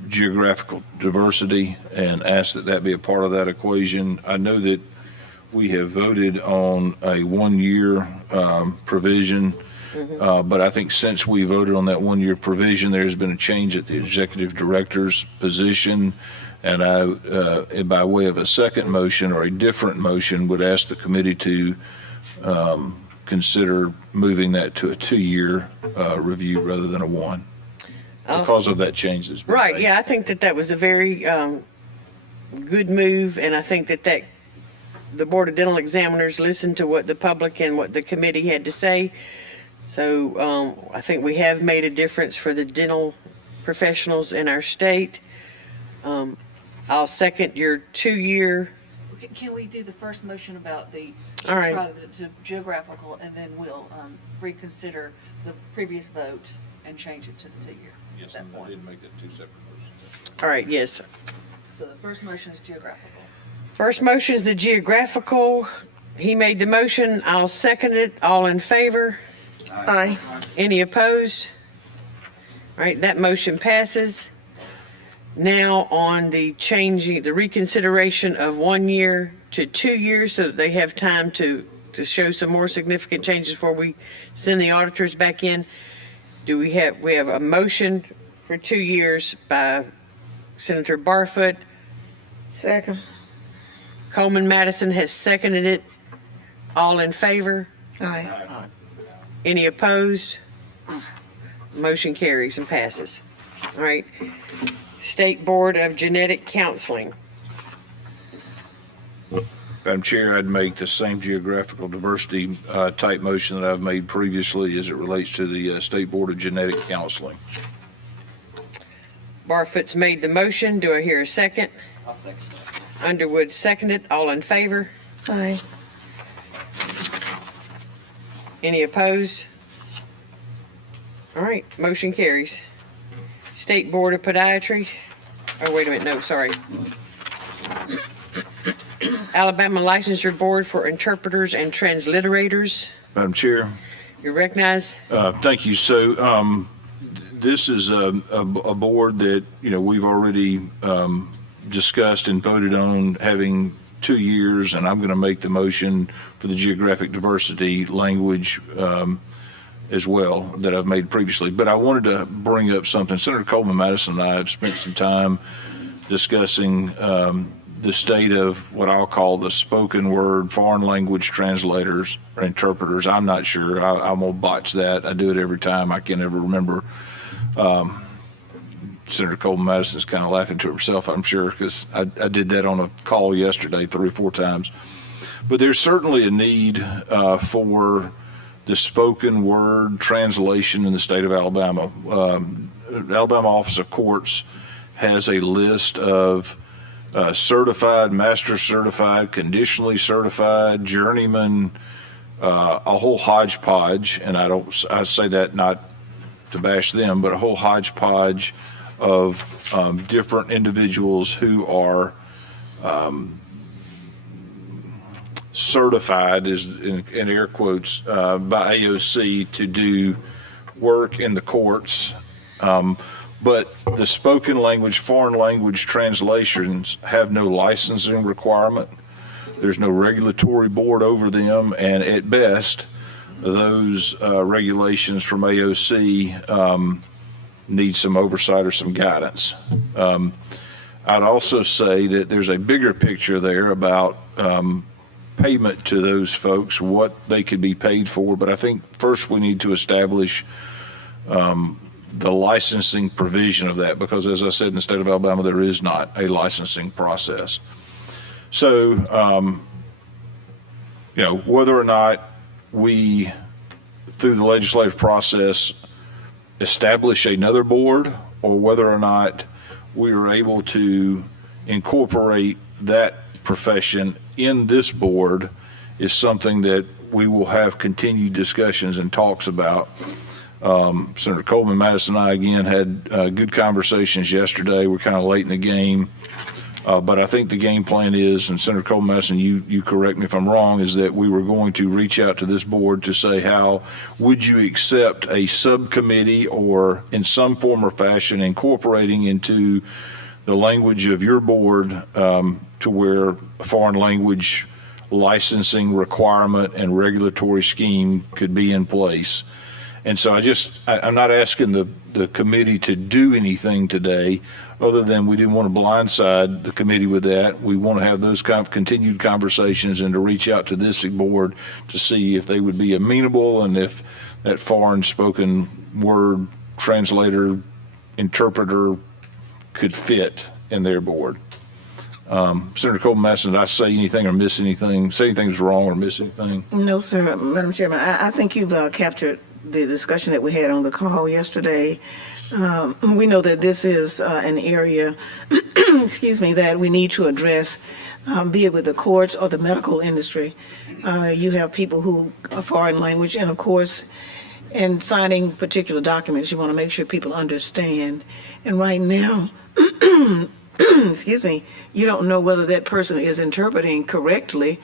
geographical diversity and ask that that be a part of that equation. I know that we have voted on a 1-year provision, but I think since we voted on that 1-year provision, there's been a change at the executive director's position. And I, by way of a second motion or a different motion, would ask the committee to consider moving that to a 2-year review rather than a 1, because of that change that's been Right, made. yeah, I think that that was a very good move, and I think that the Board of Dental Examiners listened to what the public and what the committee had to say. So I think we have made a difference for the dental professionals in our state. I'll second your 2-year. Can we do the first motion about the All right. to geographical, and then we'll reconsider the previous vote and change it to the 2-year? Yes, at and that I point. didn't make that 2 separate motions. All right, yes. So the first motion is geographical. First motion is the geographical. He made the motion. I'll second it. All in favor? Aye. Any opposed? All right, that motion passes. Now on the changing, the reconsideration of 1 year to 2 years, so that they have time to show some more significant changes before we send the auditors back in. We have a motion for 2 years by Senator Barfoot. Second. Coleman Madison has seconded it. All in favor? Aye. Any opposed? Motion carries and passes. All right. State Board of Genetic Counseling. Madam Chair, I'd make the same geographical diversity type motion that I've made previously as it relates to the State Board of Genetic Counseling. Barfoot's made the motion. Do I hear a second? I'll second that. Underwood seconded. All in favor? Aye. Any opposed? All right, motion carries. State Board of Podiatry. Oh, wait a minute. No, sorry. Alabama Licensure Board for Interpreters and Transliterators. Madam Chair. You recognize? Thank you. So this is a board that, we've already discussed and voted on having 2 years, and I'm going to make the motion for the geographic diversity language as well that I've made previously. But I wanted to bring up something. Senator Coleman Madison and I have spent some time discussing the state of what I'll call the spoken word foreign language translators or interpreters. I'm not sure. I'm going to botch that. I do it every time. I can never remember. Senator Coleman Madison's kind of laughing to herself, I'm sure, because I did that on a call yesterday 3 or 4 times. But there's certainly a need for the spoken word translation in the state of Alabama. Alabama Office of Courts has a list of certified, master certified, conditionally certified, journeyman, a whole hodgepodge, and I say that not to bash them, but a whole hodgepodge of different individuals who are certified, is in air quotes, by AOC to do work in the courts, but the spoken language, foreign language translations have no licensing requirement. There's no regulatory board over them, and at best, those regulations from AOC need some oversight or some guidance. I'd also say that there's a bigger picture there about payment to those folks, what they could be paid for, but I think first we need to establish the licensing provision of that, because as I said, in the state of Alabama, there is not a licensing process. So, whether or not we, through the legislative process, establish another board, or whether or not we are able to incorporate that profession in this board, is something that we will have continued discussions and talks about. Senator Coleman Madison and I again had good conversations yesterday. We're kind of late in the game, but I think the game plan is, and Senator Coleman Madison, you correct me if I'm wrong, is that we were going to reach out to this board to say, how would you accept a subcommittee or in some form or fashion incorporating into the language of your board to where a foreign language licensing requirement and regulatory scheme could be in place. And so I'm not asking the committee to do anything today, other than we didn't want to blindside the committee with that. We want to have those kind of continued conversations and to reach out to this board to see if they would be amenable and if that foreign spoken word translator, interpreter could fit in their board. Senator Coleman Madison, did I say anything or miss anything, say anything's wrong or miss anything? No, sir. Madam Chairman, I think you've captured the discussion that we had on the call yesterday. We know that this is an area, excuse me, that we need to address, be it with the courts or the medical industry. You have people who are foreign language, and of course, in signing particular documents, you want to make sure people understand. And right now, excuse me, you don't know whether that person is interpreting correctly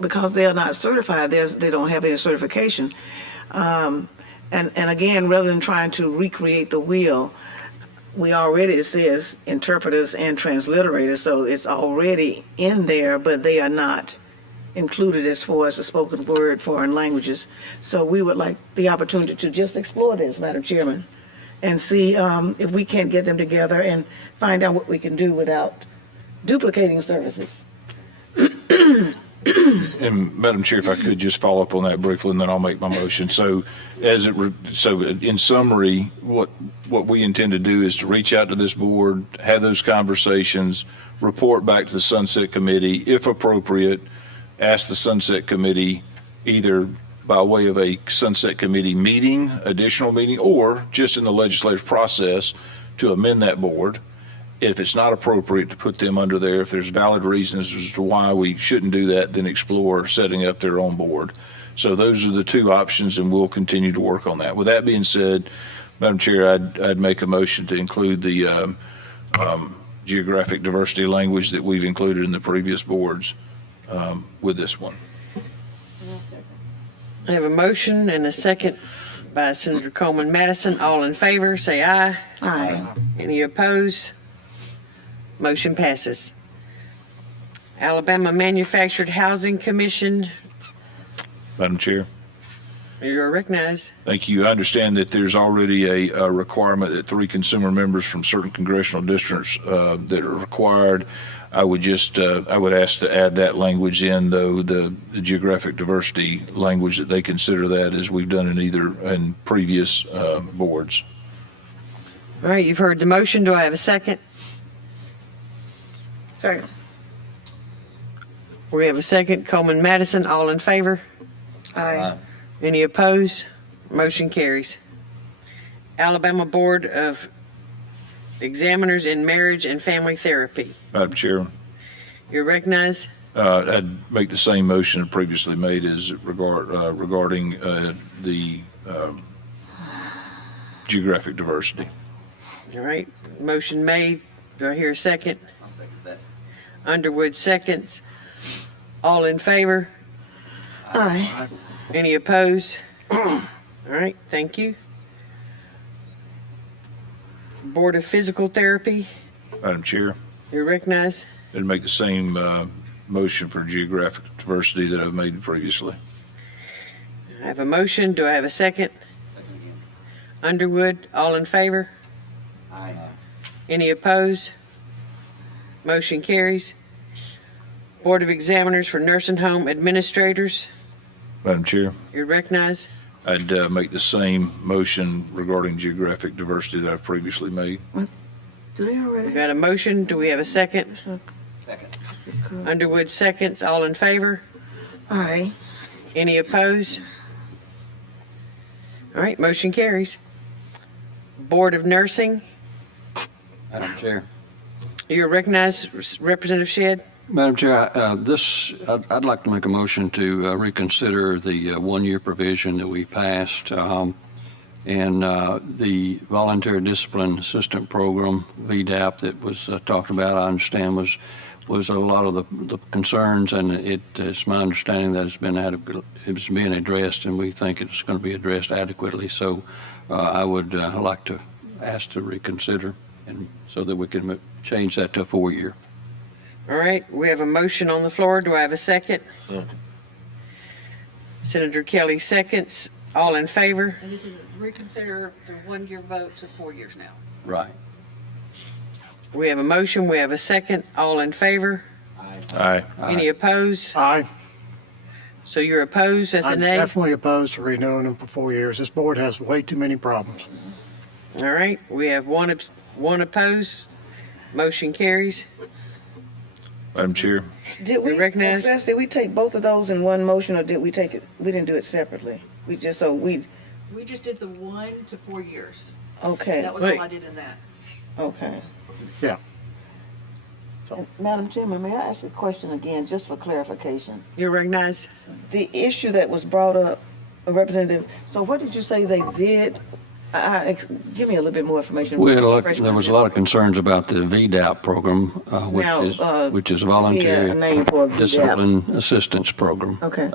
because they are not certified. They don't have any certification. And again, rather than trying to recreate the wheel, it says interpreters and transliterators, so it's already in there, but they are not included as far as the spoken word foreign languages. So we would like the opportunity to just explore this, Madam Chairman, and see if we can't get them together and find out what we can do without duplicating services. And Madam Chair, if I could just follow up on that briefly, and then I'll make my motion. So, in summary, what we intend to do is to reach out to this board, have those conversations, report back to the Sunset Committee, if appropriate, ask the Sunset Committee either by way of a Sunset Committee meeting, additional meeting, or just in the legislative process to amend that board. If it's not appropriate to put them under there, if there's valid reasons as to why we shouldn't do that, then explore setting up their own board. So those are the two options, and we'll continue to work on that. With that being said, Madam Chair, I'd make a motion to include the geographic diversity language that we've included in the previous boards with this one. I have a motion and a second by Senator Coleman Madison. All in favor, say aye. Aye. Any opposed? Motion passes. Alabama Manufactured Housing Commission, Madam Chair. you're recognized. Thank you. I understand that there's already a requirement that 3 consumer members from certain congressional districts that are required. I would ask to add that language in, though, the geographic diversity language, that they consider that, as we've done in previous boards. All right, you've heard the motion. Do I have a second? Second. We have a second. Coleman Madison, all in favor? Aye. Any opposed? Motion carries. Alabama Board of Examiners in Marriage and Family Therapy. Madam Chair, You're recognized. I'd make the same motion previously made as regarding the geographic diversity. All right, motion made. Do I hear a second? I'll second that. Underwood seconds. All in favor? Aye. Any opposed? All right, thank you. Board of Physical Therapy. Madam Chair, You recognize. I'd make the same motion for geographic diversity that I've made previously. I have a motion. Do I have a second? Underwood, all in favor? Aye. Any opposed? Motion carries. Board of Examiners for Nursing Home Administrators. Madam Chair, You recognize. I'd make the same motion regarding geographic diversity that I've previously made. Do they We already? got a motion. Do we have a second? Second. Underwood seconds. All in favor? Aye. Any opposed? All right, motion carries. Board of Nursing. Madam Chair. You're recognized, Representative Shedd. Madam Chair, I'd like to make a motion to reconsider the one-year provision that we passed, and the Voluntary Discipline Assistant Program, VDAP, that was talked about, I understand was a lot of the concerns, and it's my understanding that it's being addressed, and we think it's going to be addressed adequately. So I would like to ask to reconsider, and so that we can change that to a 4-year. All right, we have a motion on the floor. Do I have a second? Senator Kelly seconds. All in favor? And this is reconsider the 1-year vote to 4 years now. Right. We have a motion. We have a second. All in favor? Aye. Any opposed? Aye. So you're opposed? That's a I'm nay? definitely opposed to renewing them for 4 years. This board has way too many problems. All right, we have one opposed. Motion carries. Madam Chair, Did we, You recognize? did we take both of those in one motion, or did we take it, we didn't do it separately? We just, We just did the 1 to 4 years. okay, That was Wait. all I did in that. okay. Yeah. And Madam Chairman, may I ask a question again, just for clarification? You're recognized. The issue that was brought up, Representative, so what did you say they did? Give me a little bit more information. There was a lot of concerns about the VDAP program, which is Give me a Voluntary name for VDAP. Discipline Assistance Program. Okay.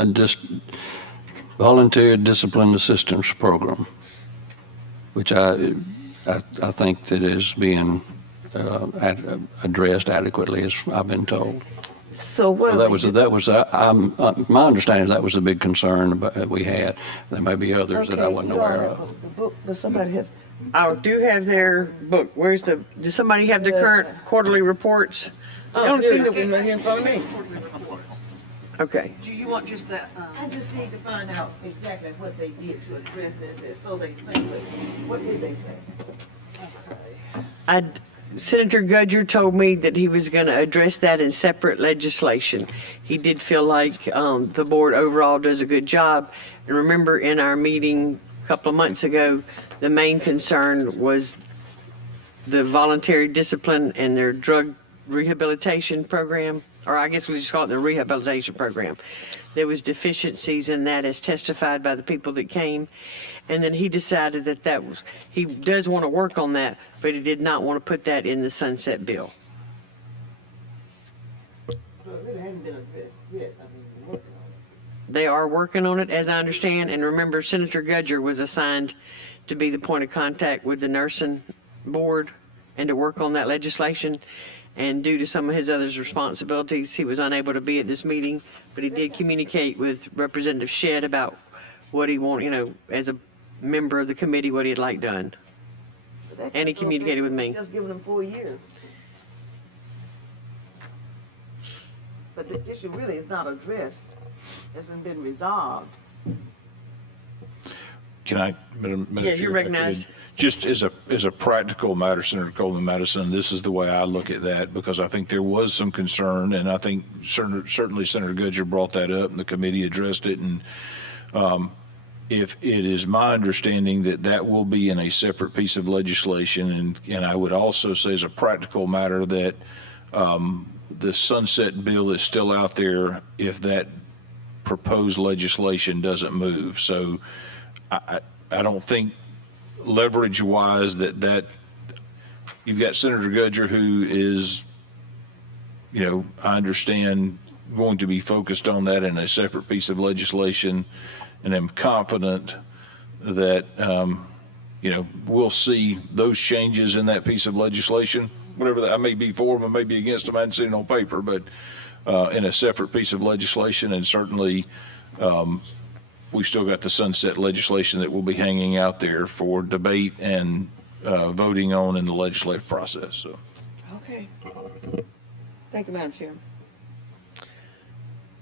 Volunteer Discipline Assistance Program, which I think that is being addressed adequately, as I've been told. So what? So that was my understanding. That was a big concern that we had. There may be others that I wasn't aware of. The book, does somebody have? I do have their book. Does somebody have the current quarterly reports? Oh, here in front of me. Quarterly reports. Okay. Do you want just that? I just need to find out exactly what they did to address this, so they say, what did they say? Senator Gudger told me that he was going to address that in separate legislation. He did feel like the board overall does a good job. And remember, in our meeting a couple of months ago, the main concern was the voluntary discipline and their drug rehabilitation program, or I guess we just call it the rehabilitation program. There was deficiencies in that as testified by the people that came. And then he decided he does want to work on that, but he did not want to put that in the sunset bill. So it really hasn't been addressed yet. I mean, we're working on it. They are working on it, as I understand. And remember, Senator Gudger was assigned to be the point of contact with the nursing board and to work on that legislation. And due to some of his other responsibilities, he was unable to be at this meeting, but he did communicate with Representative Shedd about what he wanted, as a member of the committee, what he'd like done. But that And he just goes communicated with me. Just giving them 4 years. But the issue really is not addressed, hasn't been resolved. can I, Madam Yeah, Chair, if I you're could, recognized. Just as a practical matter, Senator Coleman Madison, this is the way I look at that, because I think there was some concern, and I think certainly Senator Gudger brought that up, and the committee addressed it. And if it is my understanding that will be in a separate piece of legislation, and I would also say as a practical matter that the sunset bill is still out there if that proposed legislation doesn't move. So I don't think leverage-wise that you've got Senator Gudger, who is, I understand, going to be focused on that in a separate piece of legislation, and I'm confident that we'll see those changes in that piece of legislation, whatever that, I may be for them, I may be against them, I hadn't seen it on paper, but in a separate piece of legislation, and certainly we still got the sunset legislation that will be hanging out there for debate and voting on in the legislative process. So. Okay. Thank you, Madam Chair.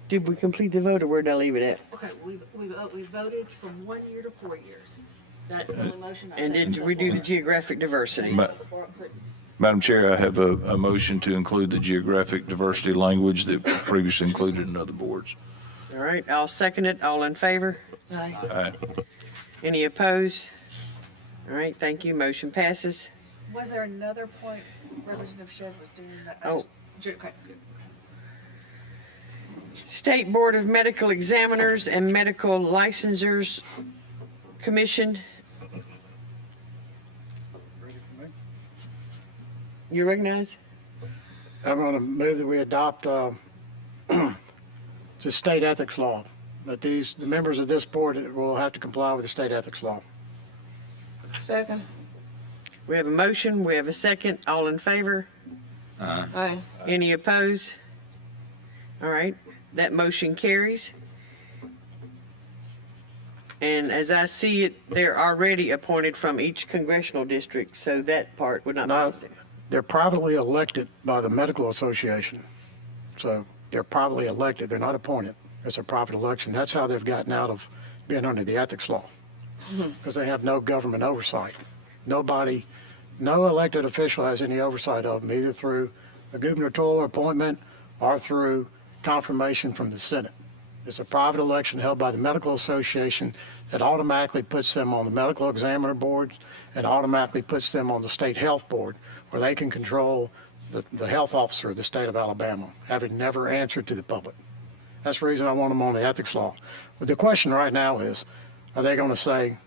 Did we complete the vote, or where did I leave it at? Okay, we voted from 1 year to 4 years. That's the only motion. And did we do the geographic diversity? Madam Chair, I have a motion to include the geographic diversity language that was previously included in other boards. All right, I'll second it. All in favor? Aye. Aye. Any opposed? All right, thank you. Motion passes. Was there another point Representative Shedd was doing that? Oh. Okay, good. State Board of Medical Examiners and Medical Licensors Commission. You recognize? I'm going to move that we adopt the state ethics law. But the members of this board will have to comply with the state ethics law. Second. We have a motion. We have a second. All in favor? Aye. Any opposed? All right, that motion carries. And as I see it, they're already appointed from each congressional district, so that part would not be No, necessary. they're privately elected by the medical association. So they're privately elected. They're not appointed. It's a private election. That's how they've gotten out of being under the ethics law, because they have no government oversight. No elected official has any oversight of them, either through a gubernatorial appointment or through confirmation from the Senate. It's a private election held by the medical association that automatically puts them on the medical examiner board and automatically puts them on the state health board, where they can control the health officer of the state of Alabama, having never answered to the public. That's the reason I want them on the ethics law. But the question right now is, are they going to say,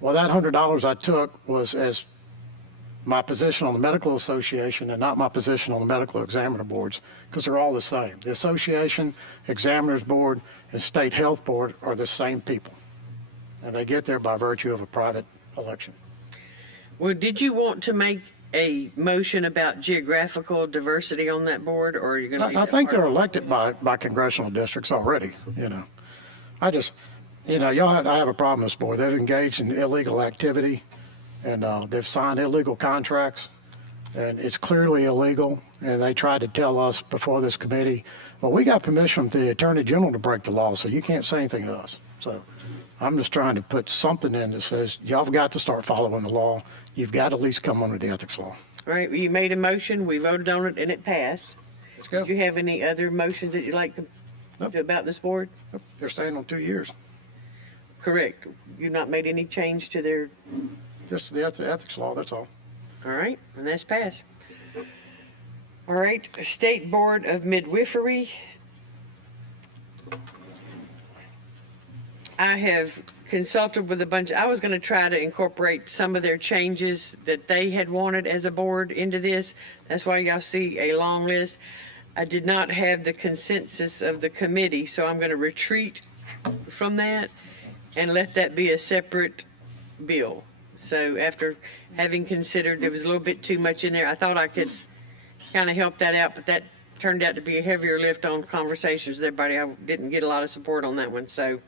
well, that $100 I took was as my position on the medical association and not my position on the medical examiner boards, because they're all the same. The association, examiners board, and state health board are the same people, and they get there by virtue of a private election. Well, did you want to make a motion about geographical diversity on that board, or are you going to? I think they're elected by congressional districts already. I have a problem with this board. They've engaged in illegal activity, and they've signed illegal contracts, and it's clearly illegal. And they tried to tell us before this committee, well, we got permission from the Attorney General to break the law, so you can't say anything to us. So I'm just trying to put something in that says, y'all have got to start following the law. You've got to at least come under the ethics law. All right, you made a motion, we voted on it, and it passed. Let's go. Do you have any other motions that you'd like to do about this board? They're staying on 2 years. Correct. You've not made any change to their, Just the ethics law, that's all. all right, and that's passed. All right, State Board of Midwifery. I have consulted with a bunch, I was going to try to incorporate some of their changes that they had wanted as a board into this. That's why y'all see a long list. I did not have the consensus of the committee, so I'm going to retreat from that and let that be a separate bill. So after having considered there was a little bit too much in there, I thought I could kind of help that out, but that turned out to be a heavier lift on conversations with everybody. I didn't get a lot of support on that one, so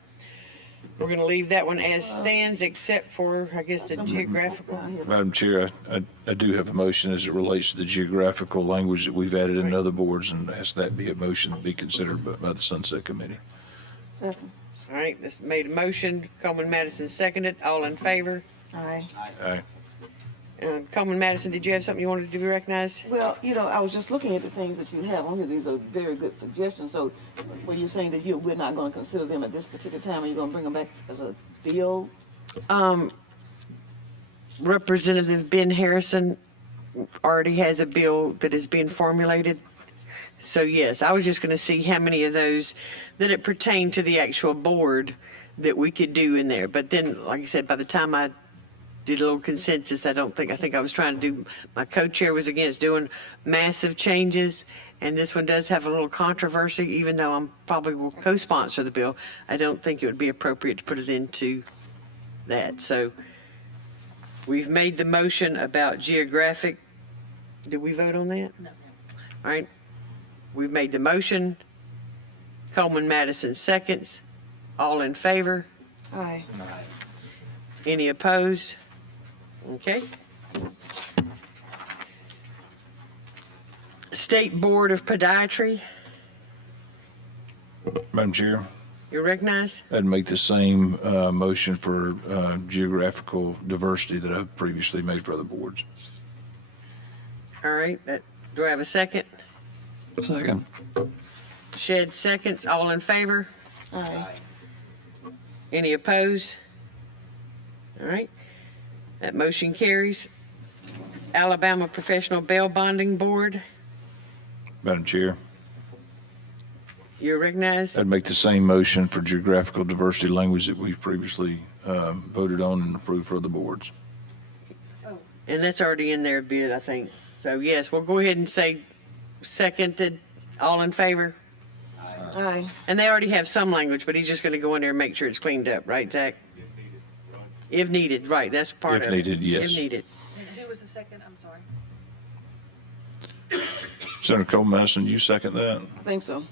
we're going to leave that one as stands, except for, I guess, the geographical. Madam Chair, I do have a motion as it relates to the geographical language that we've added in other boards, and ask that be a motion to be considered by the Sunset Committee. All right, this made a motion. Coleman Madison seconded. All in favor? Aye. Aye. Coleman Madison, did you have something you wanted to be recognized? Well, I was just looking at the things that you have on here. These are very good suggestions. So when you're saying that we're not going to consider them at this particular time, are you going to bring them back as a bill? Representative Ben Harrison already has a bill that is being formulated. So yes, I was just going to see how many of those that it pertained to the actual board that we could do in there. But then, like I said, by the time I did a little consensus, I think I was trying to do, my co-chair was against doing massive changes, and this one does have a little controversy, even though I'm probably will co-sponsor the bill. I don't think it would be appropriate to put it into that. So We've made the motion about geographic. Did we vote on that? No. All right. We've made the motion. Coleman Madison seconds. All in favor? Aye. Any opposed? Okay. State Board of Podiatry, Madam Chair, you recognize? I'd make the same motion for geographical diversity that I've previously made for other boards. All right. Do I have a second? Second. Shed seconds. All in favor? Aye. Any opposed? All right. That motion carries. Alabama Professional Bail Bonding Board, Madam Chair, you're recognized. I'd make the same motion for geographical diversity language that we've previously voted on and approved for other boards. And that's already in their bid, I think. So yes, we'll go ahead and say seconded. All in favor? Aye. And they already have some language, but he's just going to go in there and make sure it's cleaned up, right, Zach? If needed, right. That's part If of it. needed, yes. If needed. And who was the second? I'm sorry. Senator Coleman Madison, you second that? I think so.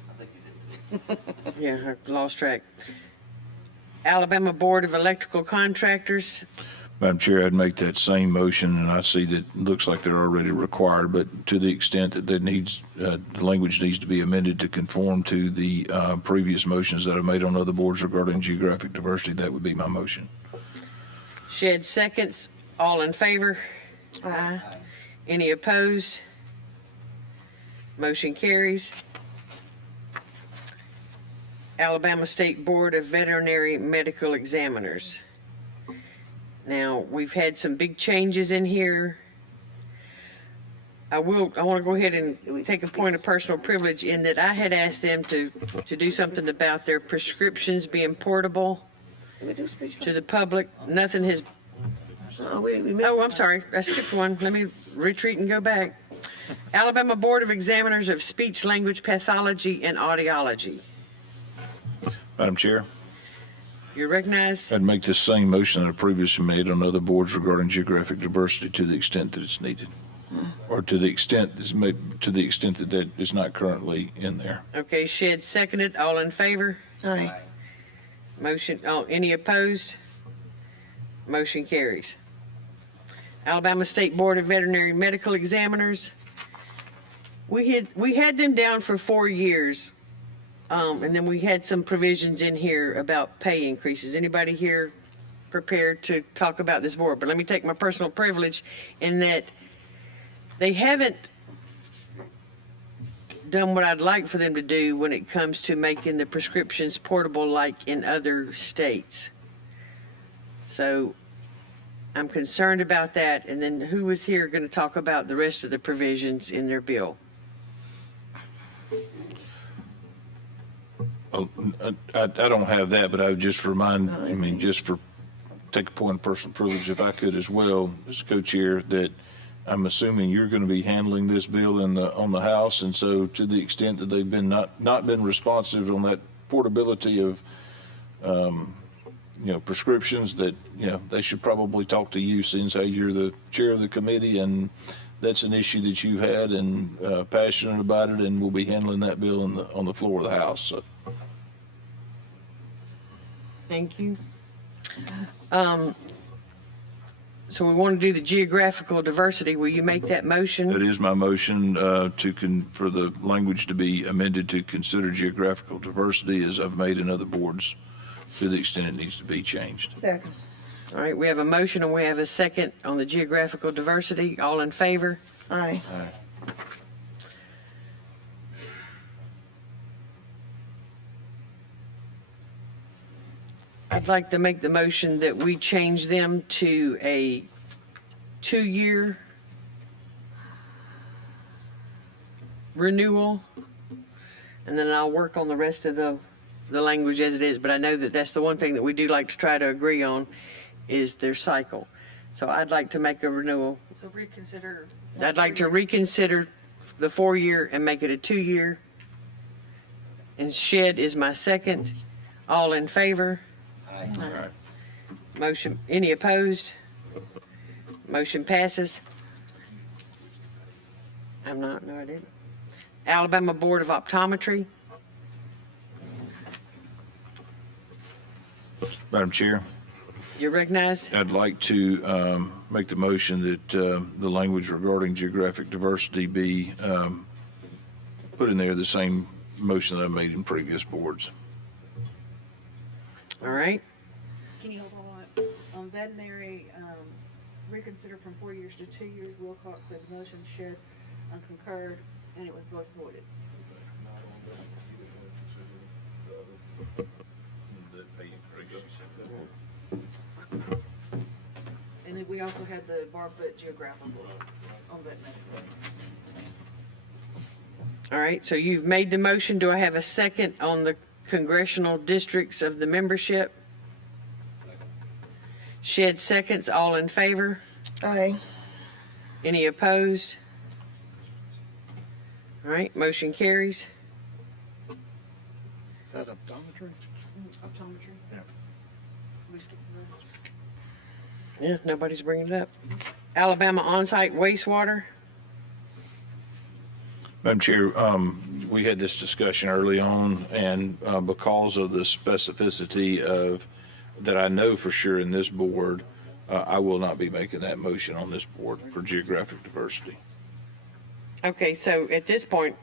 Yeah, I lost track. Alabama Board of Electrical Contractors, Madam Chair, I'd make that same motion, and I see that it looks like they're already required, but to the extent that there needs, the language needs to be amended to conform to the previous motions that I made on other boards regarding geographic diversity, that would be my motion. Shed seconds. All in favor? Aye. Any opposed? Motion carries. Alabama State Board of Veterinary Medical Examiners. Now, we've had some big changes in here. I want to go ahead and take a point of personal privilege in that I had asked them to do something about their prescriptions being portable Did we do speech? to the public. Nothing has. Oh, I'm sorry. I skipped one. Let me retreat and go back. Alabama Board of Examiners of Speech, Language, Pathology, and Audiology. Madam Chair, You're recognized. I'd make the same motion that I previously made on other boards regarding geographic diversity to the extent that it's needed, or to the extent that that is not currently in there. Okay, Shed seconded. All in favor? Aye. Motion. Oh, any opposed? Motion carries. Alabama State Board of Veterinary Medical Examiners. We had them down for 4 years, and then we had some provisions in here about pay increases. Anybody here prepared to talk about this board? But let me take my personal privilege in that they haven't done what I'd like for them to do when it comes to making the prescriptions portable like in other states. So I'm concerned about that. And then who was here going to talk about the rest of the provisions in their bill? I don't have that, but I would just remind, just for, take a point of personal privilege, if I could as well, as co-chair, that I'm assuming you're going to be handling this bill on the House, and so to the extent that they've been not been responsive on that portability of, prescriptions, that, they should probably talk to you, since you're the chair of the committee, and that's an issue that you've had and passionate about it, and we'll be handling that bill on the floor of the House. So. Thank you. So we want to do the geographical diversity. Will you make that motion? That is my motion for the language to be amended to consider geographical diversity, as I've made in other boards, to the extent it needs to be changed. Second. All right, we have a motion and we have a second on the geographical diversity. All in favor? Aye. Aye. I'd like to make the motion that we change them to a 2-year renewal, and then I'll work on the rest of the language as it is. But I know that that's the one thing that we do like to try to agree on is their cycle. So I'd like to make a renewal. So reconsider. I'd like to reconsider the 4-year and make it a 2-year. And Shed is my second. All in favor? All right. Motion. Any opposed? Motion passes. No, I didn't. Alabama Board of Optometry. Madam Chair, You're recognized. I'd like to make the motion that the language regarding geographic diversity be put in there the same motion that I made in previous boards. All right. Can you hold on veterinary, reconsider from 4 years to 2 years. Wilcox made the motion, Shed concurred, and it was voice voted. And then we also had the Barfoot geographical on veterinary. All right. So you've made the motion. Do I have a second on the congressional districts of the membership? Shed seconds. All in favor? Aye. Any opposed? All right. Motion carries. Is that optometry? Optometry. Yeah. We skipped the Yeah, nobody's bringing it up. Alabama on-site wastewater. Madam Chair, we had this discussion early on, and because of the specificity of that I know for sure in this board, I will not be making that motion on this board for geographic diversity. Okay, so at this point,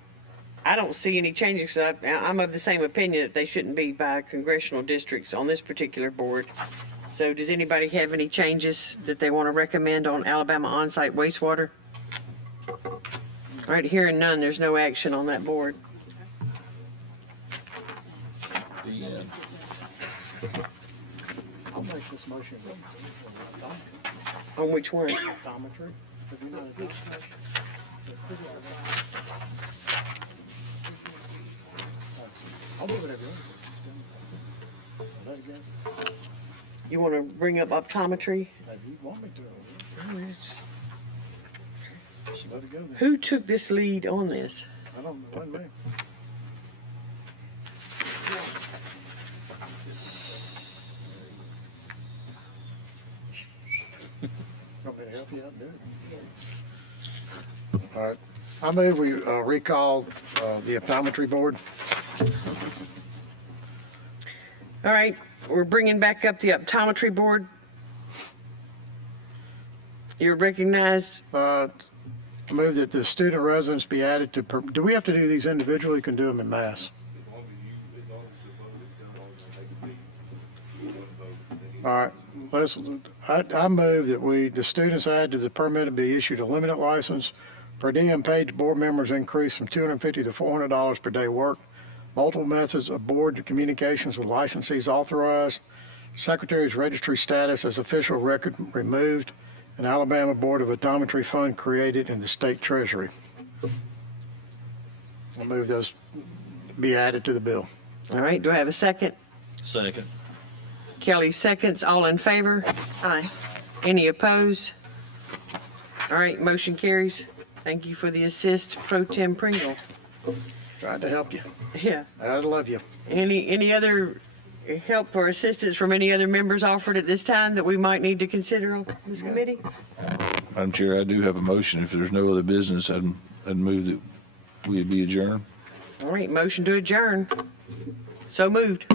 I don't see any changes. I'm of the same opinion that they shouldn't be by congressional districts on this particular board. So does anybody have any changes that they want to recommend on Alabama on-site wastewater? All right, hearing none, there's no action on that board. The end. I'll make this motion. On which one? Optometry. Have we not adopted? I'll do whatever you want. Let it go. You want to bring up optometry? If you want me to, just let it go then. Who took this lead on this? I don't know, it wasn't me. Want me to help you out, do it? All right. I move we recall the optometry board. All right, we're bringing back up the optometry board. You're recognized. Move that the student residents be added to, do we have to do these individually? You can do them in mass. All right, I move that the students added to the permit to be issued a limited license. Per diem paid to board members increased from $250 to $400 per day worked. Multiple methods of board communications with licensees authorized. Secretary's registry status as official record removed. An Alabama Board of Optometry Fund created in the state treasury. I move those be added to the bill. All right, do I have a second? Second. Kelly seconds. All in favor? Aye. Any opposed? All right, motion carries. Thank you for the assist, Pro Tem Pringle. Tried to help you. Yeah. I love you. Any other help or assistance from any other members offered at this time that we might need to consider on this committee? Madam Chair, I do have a motion. If there's no other business, I'd move that we be adjourned. All right, motion to adjourn. So moved.